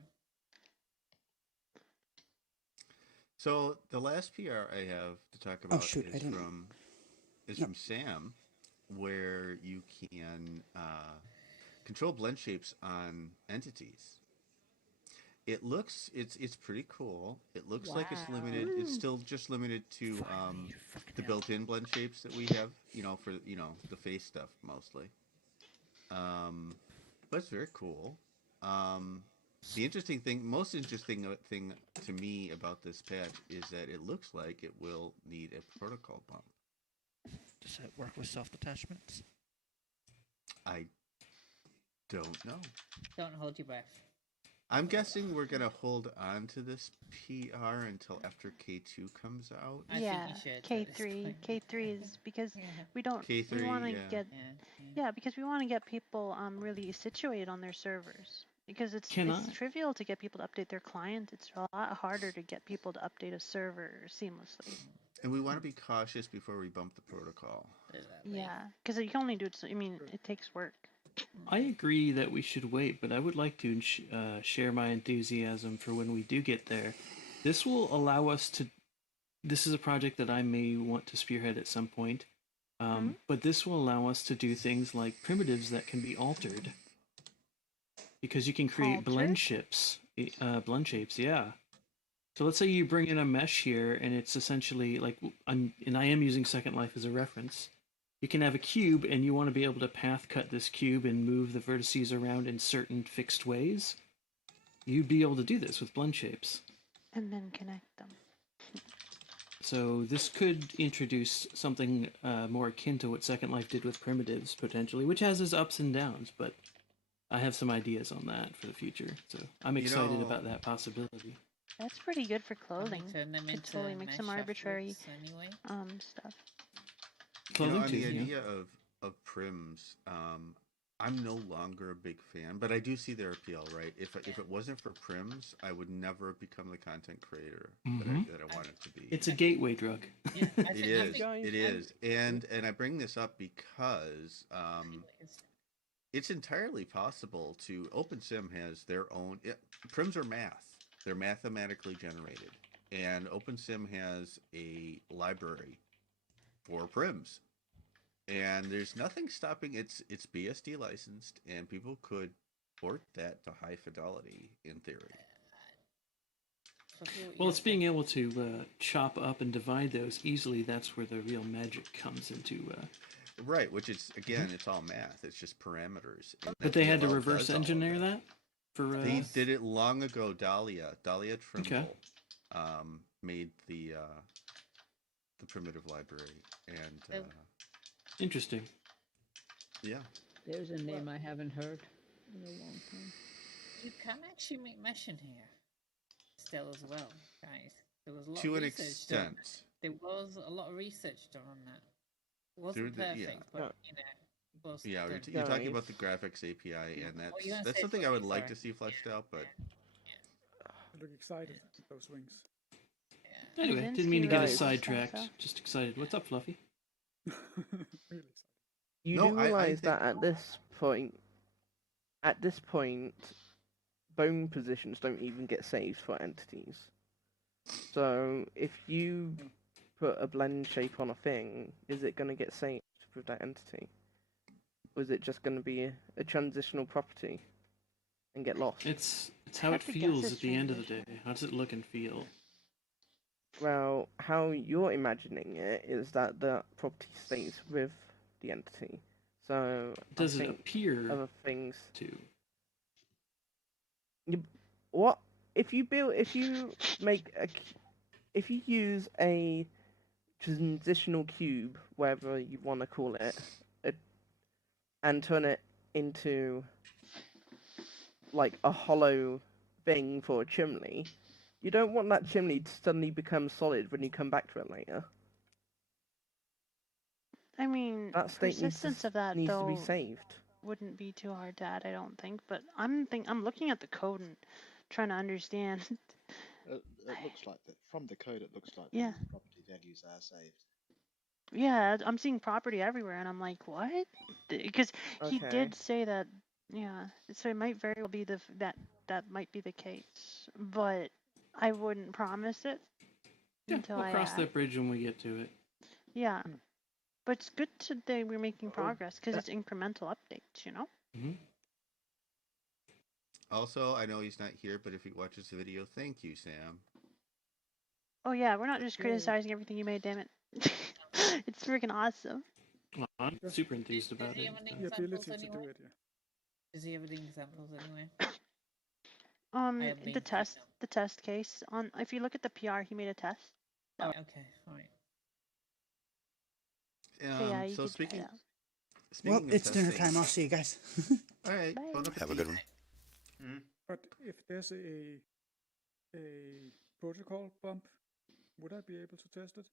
So the last PR I have to talk about is from Sam, where you can control blend shapes on entities. It's pretty cool. It looks like it's limited. It's still just limited to the built-in blend shapes that we have, for the face stuff mostly. But it's very cool. The most interesting thing to me about this patch is that it looks like it will need a protocol bump. Does that work with soft attachments? I don't know. Don't hold your breath. I'm guessing we're going to hold on to this PR until after K2 comes out. I think you should. K3 is because we don't. K3, we want to get. Yeah, because we want to get people really situated on their servers. Because it's trivial to get people to update their client. It's a lot harder to get people to update a server seamlessly. And we want to be cautious before we bump the protocol. Yeah, because you can only do it. I mean, it takes work. I agree that we should wait, but I would like to share my enthusiasm for when we do get there. This will allow us to. This is a project that I may want to spearhead at some point, but this will allow us to do things like primitives that can be altered. Because you can create blend shapes, yeah. So let's say you bring in a mesh here, and it's essentially like, and I am using Second Life as a reference. You can have a cube, and you want to be able to path cut this cube and move the vertices around in certain fixed ways. You'd be able to do this with blend shapes. And then connect them. So this could introduce something more akin to what Second Life did with primitives, potentially, which has its ups and downs, but I have some ideas on that for the future, so I'm excited about that possibility. That's pretty good for clothing. Turn them into totally make some arbitrary stuff. On the idea of prims, I'm no longer a big fan, but I do see their appeal. Right? If it wasn't for prims, I would never become the content creator that I wanted to be. It's a gateway drug. It is, and I bring this up because. It's entirely possible to. OpenSim has their own. Prims are math. They're mathematically generated. And OpenSim has a library for prims. and there's nothing stopping it's BSD licensed, and people could port that to high fidelity in theory. Well, it's being able to chop up and divide those easily. That's where the real magic comes into. Right, which is again, it's all math. It's just parameters. But they had to reverse engineer that for. They did it long ago. Dahlia Trimble, Okay. made the primitive library, and interesting. Yeah. There's a name I haven't heard in a long time. You can actually make mesh in here still as well, guys. There was a lot to of an research extent. done. There was a lot of research done on that. It wasn't perfect, but you know, it was Yeah, done. you're talking about the graphics API, and that's say something I would like sorry. to see fleshed out, but I look excited with those wings. Anyway, didn't mean to get us sidetracked. Just excited. What's up, Fluffy? Really excited. You No, do I realize think- that at this point, bone positions don't even get saved for entities. So if you put a blend shape on a thing, is it going to get saved with that entity? Or is it just going to be a transitional property and get lost? It's how it feels at the end of the day. How does it look and feel? Well, how you're imagining it is that the property stays with the entity. So Does I it think appear other things to? What if you use a transitional cube, whatever you want to call it, and turn it into like a hollow thing for a chimney, you don't want that chimney to suddenly become solid when you come back to it later. I mean, That state persistence of that needs though to be saved. wouldn't be too hard to add, I don't think. But I'm looking at the code and trying to understand. It looks like that from the code. It looks like Yeah. the property values are saved. Yeah, I'm seeing property everywhere, and I'm like, what? Because he Okay. did say that. Yeah, so it might very well be that might be the case, but I wouldn't promise it Yeah, until we'll I cross add. that bridge when we get to it. Yeah, but it's good today we're making progress because it's incremental updates, you know. Mm-hmm. Also, I know he's not here, but if he watches the video, thank you, Sam. Oh yeah, we're not just Yay. criticizing everything you made. Damn it, it's freaking awesome. Well, I'm super enthused about Does he it. have any The examples ability to anyway? do it, yeah. Does he have any examples anyway? The test case on. If you look at the PR, he made a test. Oh, okay, all right. So yeah, you So could try speaking it out. Well, of it's dinner testing- time. I'll see you guys. All right. Bye. Bon Have a good one. But if there's a protocol bump, would I be able to test it?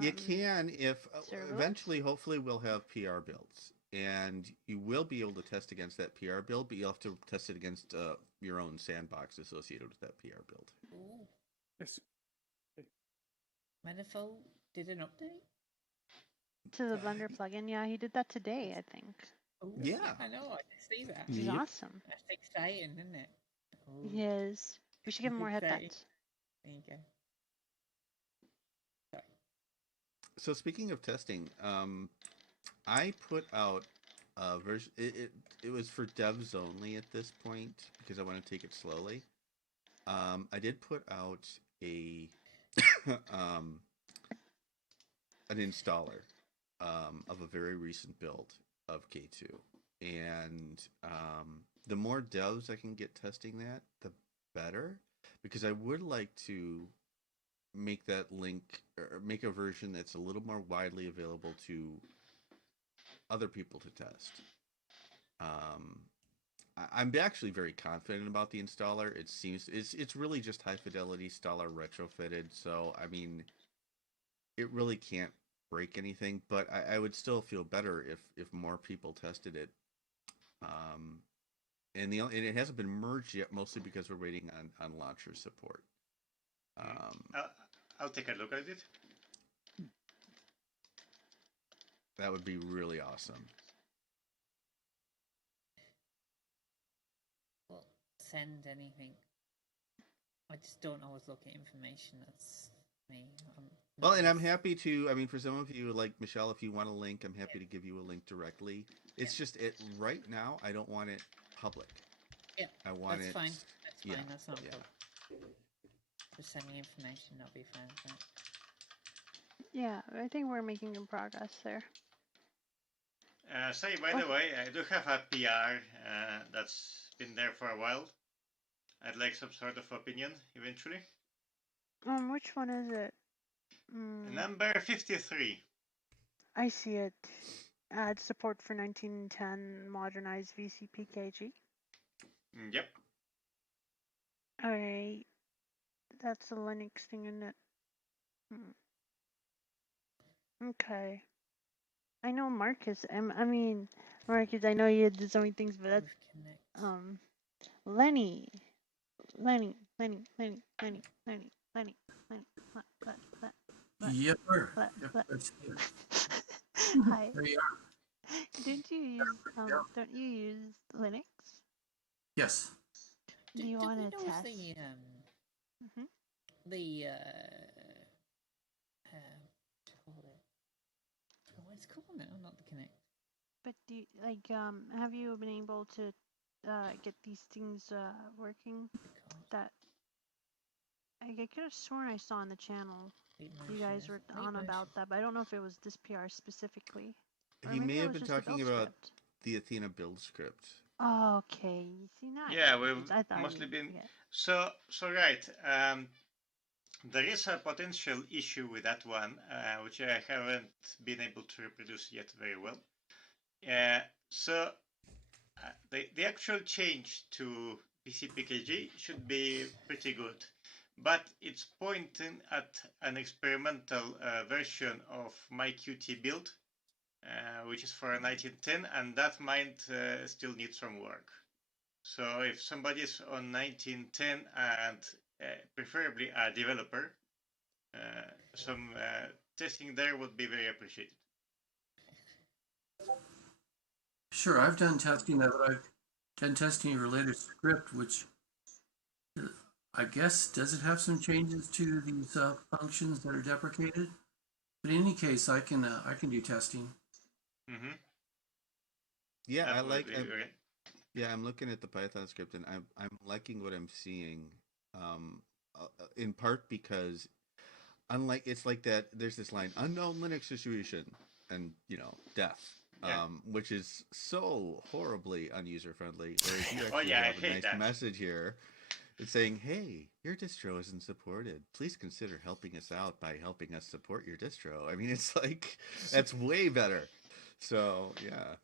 You can if serverless? eventually, hopefully, we'll have PR builds, and you will be able to test against that PR build, but you'll have to test it against your own sandbox associated with that PR build. Ooh. Yes. Okay. Manifold did an update? To the Blender plugin, yeah, he did that today, I think. Ooh, Yeah. I know, I did see that. Which is Yep. awesome. That's exciting, isn't it? Ooh, Yes, we should give him more Exciting. headbutts. there you go. Sorry. So speaking of testing, I put out a version. It was for devs only at this point because I want to take it slowly. I did put out a an installer of a very recent build of K2, and the more devs I can get testing that, the better, because I would like to make that link or make a version that's a little more widely available to other people to test. I'm actually very confident about the installer. It seems it's really just high fidelity installer retrofitted, so I mean, it really can't break anything. But I would still feel better if more people tested it. And it hasn't been merged yet, mostly because we're waiting on launcher support. I'll take a look at it. That would be really awesome. Well, send anything. I just don't always look at information that's me. Well, and I'm happy to. I mean, for some of you, like Michelle, if you want a link, I'm happy to give you a link directly. It's just it right now. I don't want it public. Yeah, I want that's it. fine. That's fine. Yeah, That's not a yeah. problem. Just send me information. I'll be fine with that. Yeah, I think we're making good progress there. Say, by the way, I do have a PR that's been there for a while. I'd like some sort of opinion eventually. Which one is it? Number 53. I see it. Add support for 1910 modernized VCPKG. Yep. Alright. That's a Linux thing, isn't it? Okay. I know Marcus. Marcus, I know you did so many things, but that's Lenny. Yep, sir. Hi. There you are. Don't you use Linux? Yes. Do you want to test? It's cool now, not the Connect. But do you, have you been able to get these things working? That I could have sworn I saw on the channel you guys were on about that, but I don't know if it was this PR specifically. He may have been talking about the Athena build script. Oh, okay. See, now Yeah, we've mostly been so right. There is a potential issue with that one, which I haven't been able to reproduce yet very well. The actual change to PCPKG should be pretty good, but it's pointing at an experimental version of my Qt build, which is for a 1910, and that might still need some work. So if somebody is on 1910 and preferably a developer, some testing there would be very appreciated. Sure, I've done testing of it. I've done testing of your latest script, which I guess does it have some changes to these functions that are deprecated? But in any case, I can do testing. Mm-hmm. Yeah, I like. Yeah, I'm looking at the Python script, and I'm liking what I'm seeing. In part because, unlike it's like that. There's this line, unknown Linux situation, and death. Yeah. Which is so horribly unuser friendly. Whereas you Oh actually yeah, I have a hate nice that. message here. It's saying, "Hey, your distro isn't supported. Please consider helping us out by helping us support your distro." I mean, it's like that's way better. So yeah.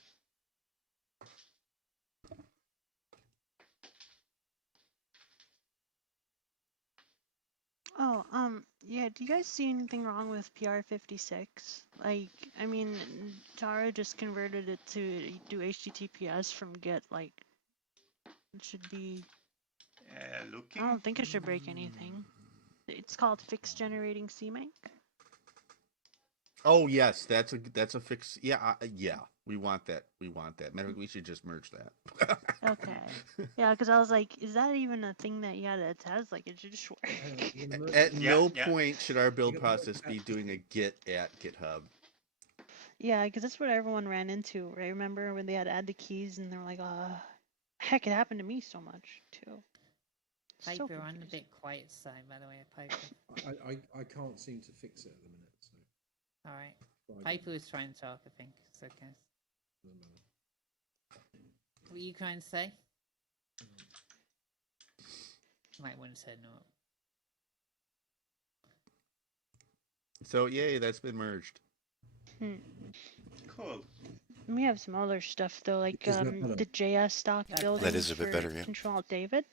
Oh, yeah, do you guys see anything wrong with PR56? Like, I mean, Tara just converted it to do HTTPS from Git, like, it should be... Looking? I don't think it should break anything. It's called fix generating CMake. Oh yes, that's a fix. Yeah, yeah, we want that. We want that. Matter of fact, we should just merge that. Okay. Yeah, because I was like, is that even a thing that you gotta test? Like, it should just work. At no point should our build process be doing a git at GitHub. Yeah, because that's what everyone ran into, right? Remember when they had to add the keys and they were like, heck, it happened to me so much, too. Piper, on the bit quiet side, by the way, Piper. I can't seem to fix it at the minute, so. All right. Piper was trying to talk, I think. It's okay. Doesn't matter. What were you trying to say? Might want to say no. So yay, that's been merged. Cool. We have some other stuff though, like the JS stock building that is a bit better, yeah. Control David.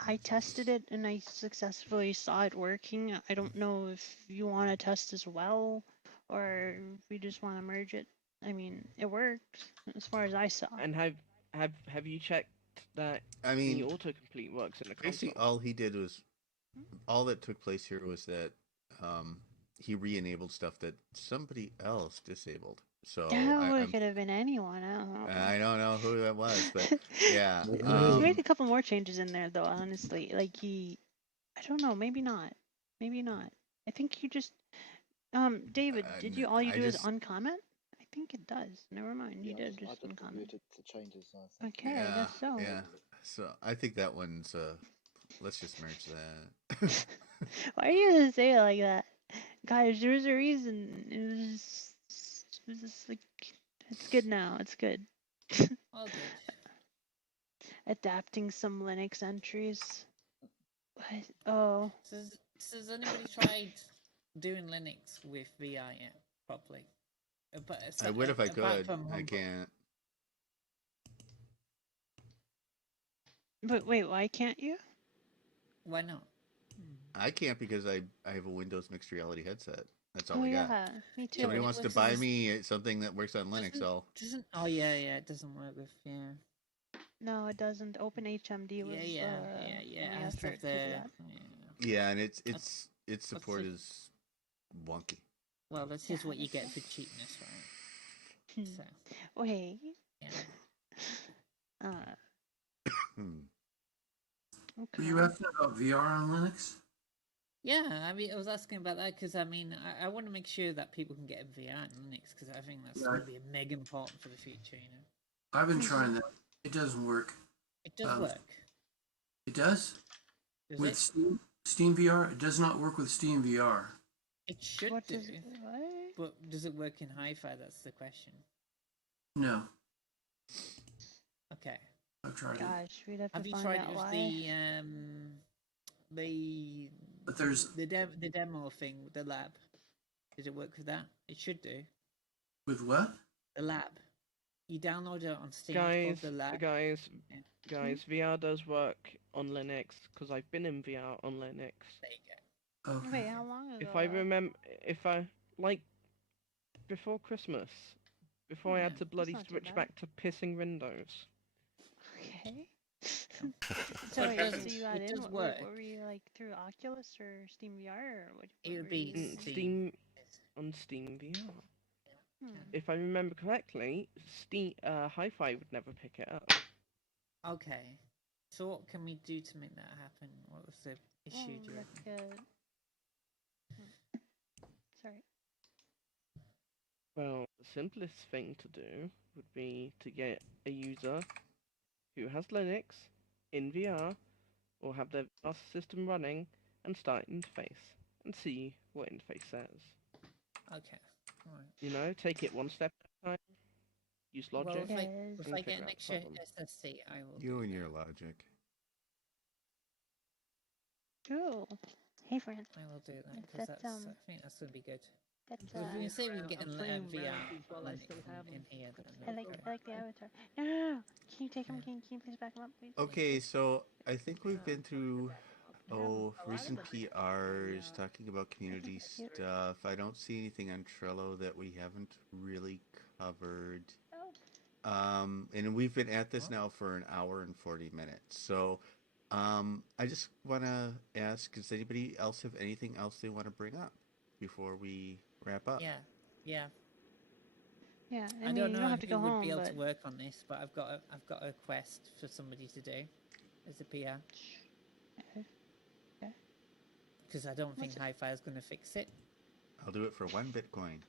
I tested it and I successfully saw it working. I don't know if you want to test as well, or if we just want to merge it. I mean, it worked as far as I saw. And have you checked that the autocomplete works in the console? Basically, all that took place here was that he re-enabled stuff that somebody else disabled. So it could have been anyone. I don't know who that was, but yeah. He made a couple more changes in there, though. Honestly, like I don't know, maybe not. I think you just David, did you all you do is uncomment? I think it does. Never mind, you did just uncomment. Converted the changes. I think. Okay, I guess so. Yeah. So I think that one's. Let's just merge that. Why are you gonna say it like that? Guys, there was a reason. It was just like, it's good now. It's good. All good. Adapting some Linux entries. What? Oh. So has anybody tried doing Linux with VR yet properly? But I would if I could. I Humble. can't. But wait, why can't you? Why not? I can't because I have a Windows mixed reality headset. That's all Oh I yeah, got. me too. Somebody wants to buy me something that works on Linux. Oh yeah, it doesn't work with No, it doesn't. OpenHMD was yeah. effort to do that. Yeah, and its support is wonky. Well, this is what you get for cheapness, right? So. Wait. Yeah. Were you asking about VR on Linux? Yeah, I mean, I was asking about that because I mean, I want to make sure that people can get VR on Linux because I think that's going to be mega important for the future. You know. I've been trying that. It doesn't work. It does work. It does? With Steam VR? It does not work with Steam VR. It should do. But does it work in hi-fi? That's the question. No. Okay. I've tried it. Gosh, we'd have to Have you find tried out it with why. but there's the demo thing, the lab? Did it work with that? It should do. With what? The lab. You download it on Steam. Guys, the lab. Guys, VR does work on Linux because I've been in VR on Linux. There you go. Okay. Wait, how long ago? If I like before Christmas, before I had to bloody switch back to pissing Windows. Okay. So wait, so you got in? What were you like through Oculus or Steam VR or what? It would be Steam on Steam VR. If I remember correctly, Hi-Fi would never pick it up. Okay. So what can we do to make that happen? What was the issue? Do you reckon? Sorry. Well, the simplest thing to do would be to get a user who has Linux in VR or have their VR system running and start interface and see what interface says. Okay. Right. You know, take it one step at a time. Use logic. Well, if I get an extra SSD, I will. You and your logic. Oh, hey friend. I will do that because I think that's going to be good. That's if we can say we can get in VR in here. I like the avatar. No. Can you take him? Can you please back him up, please? Okay, so I think we've been through recent PRs talking about community stuff. I don't see anything on Trello that we haven't really covered. And we've been at this now for an hour and 40 minutes. So I just want to ask, does anybody else have anything else they want to bring up before we wrap up? Yeah. Yeah, I don't mean, know you don't have to if go you would home, be able but to work on this, but I've got a quest for somebody to do as a PR. Okay. Because I don't think Hi-Fi is going to fix it. I'll do it for 1 Bitcoin.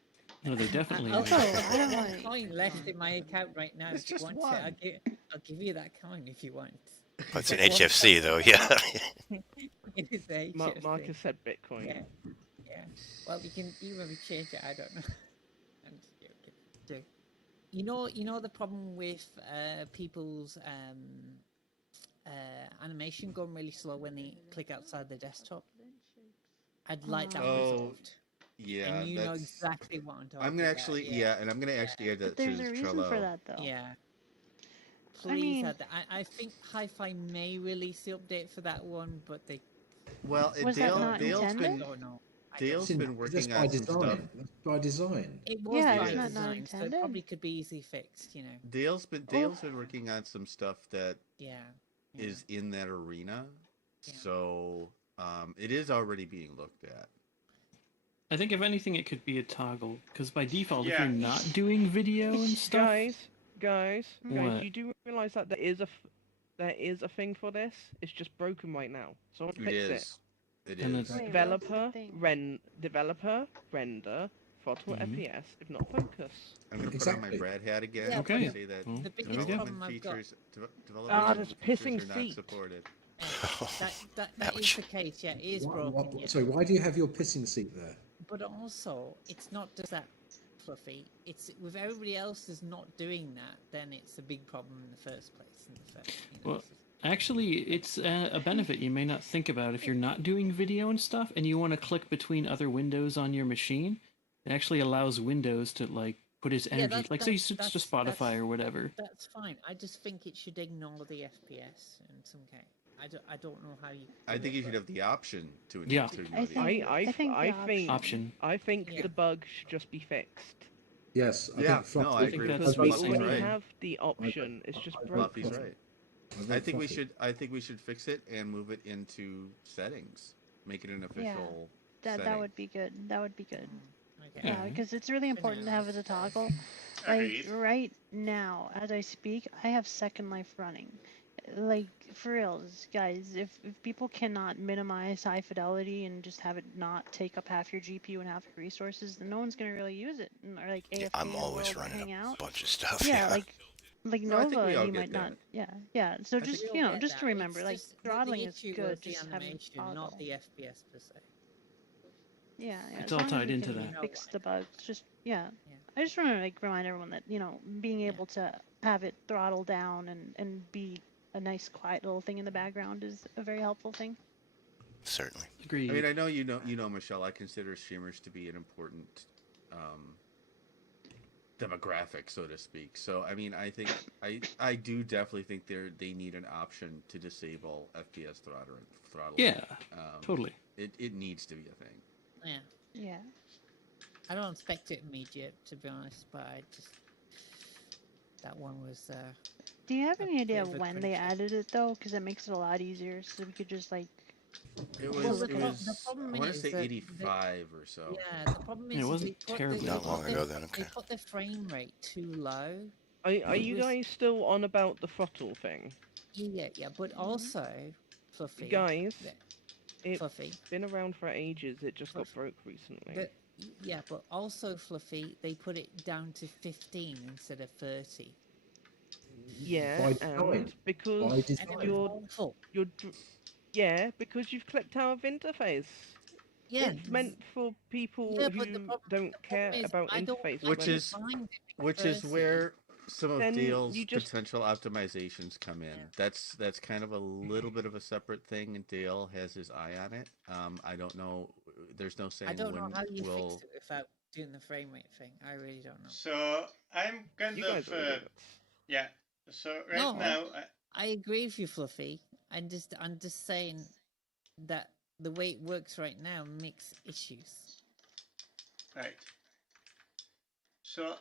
No, they definitely. I've got one coin left in my account right now. It's if you just want one. it, I'll give you that coin if you want. That's an HFC though, yeah. It is a HFC. Marcus said Bitcoin. Yeah. Well, you can maybe change it. I don't know. I'm just joking. You know the problem with people's animation going really slow when they click outside the desktop. I'd like that resolved. Yeah, and you know exactly what I'm talking about. I'm gonna actually, and I'm gonna actually add that to Trello. There's a reason for that, though. Yeah. Please add that. I think Hi-Fi may release the update for that one, but they. Well, Dale's been working on some stuff. That's by design. It was by design, so it probably could be easily fixed. You know. Dale's been working on some stuff that is in that arena, so it is already being looked at. I think if anything, it could be a toggle because by default, if you're not doing video and stuff, guys, you do realize that there is a thing for this. It's just broken right now. Someone fix it. It And is. it's developer render throttle FPS if not focus. I'm gonna put on my Brad hat again. Yeah, Okay. And say that the biggest problem I've got. development features are not supported. That is the case. Yeah, it is broken. Yeah. Sorry, why do you have your pissing seat there? But also, it's not just that fluffy. It's with everybody else is not doing that, then it's a big problem in the first place. Well, actually, it's a benefit you may not think about if you're not doing video and stuff, and you want to click between other windows on your machine. It actually allows Windows to like put its energy, like say you switch to Spotify or whatever. That's fine. I just think it should ignore the FPS in some case. I don't know how you. I think you should have the option to Yeah. ignore the option. I think the bug should just be fixed. Yes. I agree. Because we already have the option. It's just broken. Fluffy's right. I think we should fix it and move it into settings. Make it an official. That would be good. That would be good. Yeah, because it's really important to have as a toggle. Like right now, as I speak, I have Second Life running. Like for reals, guys, if people cannot minimize high fidelity and just have it not take up half your GPU and half your resources, then no one's gonna really use it. Or like AFK I'm always running a bunch of stuff. Yeah, like No, I think Nova, we all you get might not. that. Yeah. So just just to remember, like throttling is the good. The just having animation, toggle. not the FPS per se. Yeah, It's as all long as tied we into can that. Fix the bugs. Just I just want to like remind everyone that being able to have it throttle down and be a nice quiet little thing in the background is a very helpful thing. Certainly. Agreed. I mean, I know you know, Michelle. I consider streamers to be an important demographic, so to speak. So, I mean, I think I do definitely think they need an option to disable FPS throttling. Yeah, totally. It needs to be a thing. Yeah. Yeah. I don't expect it immediate, to be honest, but that one was. Do you have any idea bit of a when they cringe. added it though? Because it makes it a lot easier, so we could just like. It Well, was. the It pro- was. the problem I want to is say that 85 or so. Yeah, the problem is It wasn't they put terribly Not long ago then, okay. They put the frame rate too low. Are you guys still on about the throttle thing? Yeah, but also Fluffy. Guys, Fluffy. It's been around for ages. It just got broke recently. But also Fluffy, they put it down to 15 instead of 30. Yeah, and because because you've clipped out of interface. Yeah, it's meant for people who don't care about interface. Which is where some of Dale's potential optimizations come in. That's kind of a little bit of a separate thing, and Dale has his eye on it. I don't know. There's no saying I don't know how you we'll. fix it without doing the frame rate thing. I really don't know. So I'm kind of yeah. So now I agree with you, Fluffy. I'm just saying that the way it works right now makes issues. Right. So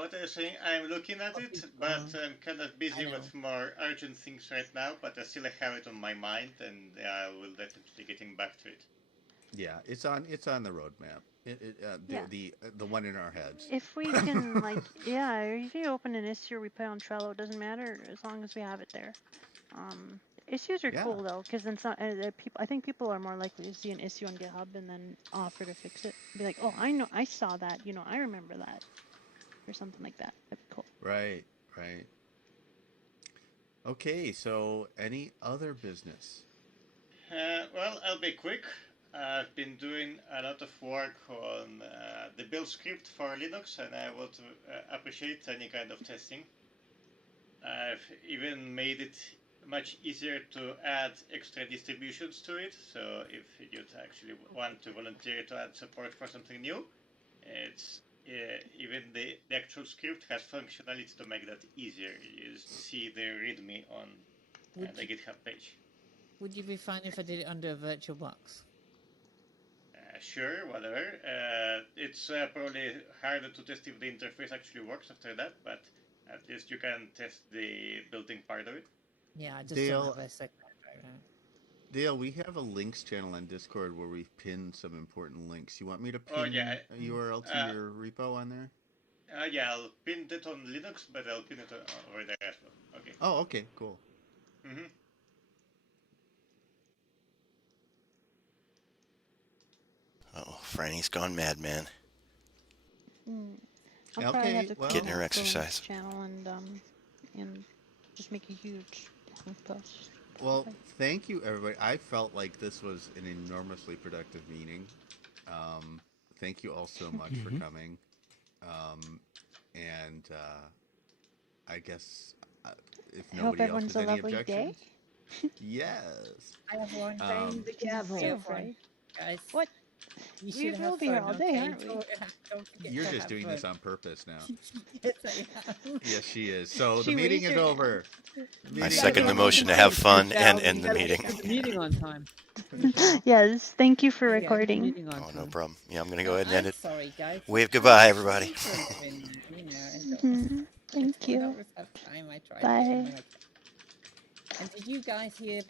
what I was saying, I'm looking at it, but I'm kind of busy with more urgent things right now. But I still have it on my mind, and I will definitely getting back to it. Yeah, it's on the roadmap. The one in our heads. If we can if you open an issue or we put it on Trello, it doesn't matter as long as we have it there. Issues are cool though, because then some I think people are more likely to see an issue on GitHub and then offer to fix it. Be like, oh, I know, I saw that, I remember that, or something like that. That'd be cool. Right. Okay, so any other business? Well, I'll be quick. I've been doing a lot of work on the build script for Linux, and I would appreciate any kind of testing. I've even made it much easier to add extra distributions to it, so if you'd actually want to volunteer to add support for something new, it's even the actual script has functionality to make that easier. You see the README on the GitHub page. Would you be fine if I did it under a VirtualBox? Sure, whatever. It's probably harder to test if the interface actually works after that, but at least you can test the built-in part of it. Yeah, I just don't have a second right now. Dale, we have a links channel on Discord where we've pinned some important links. You want me to pin a URL to your repo on there? Yeah, I'll pin it on Linux, but I'll pin it over there as well. Okay. Oh, okay, cool. Franny's gone mad, man. I'll probably have to Getting her go exercise. channel and just make a huge blog post. Well, thank you, everybody. I felt like this was an enormously productive meeting. Thank you all so much for coming. And I guess if nobody else has any objections, yes. I have one Bang the gavel. So fun, guys. What? You should We'll have be fun, here all day, okay? aren't we? Don't forget You're to just have doing fun. this on purpose now. Yes, I am. Yes, she is. So the meeting is over. I second the motion to have fun and end the meeting. Meeting on time. Yes, thank you for Yeah, recording. Oh, no problem. Yeah, I'm gonna go ahead and end it. Sorry, guys. Wave goodbye, everybody. Thank you. I always have time. I try to. Bye. And did you guys hear?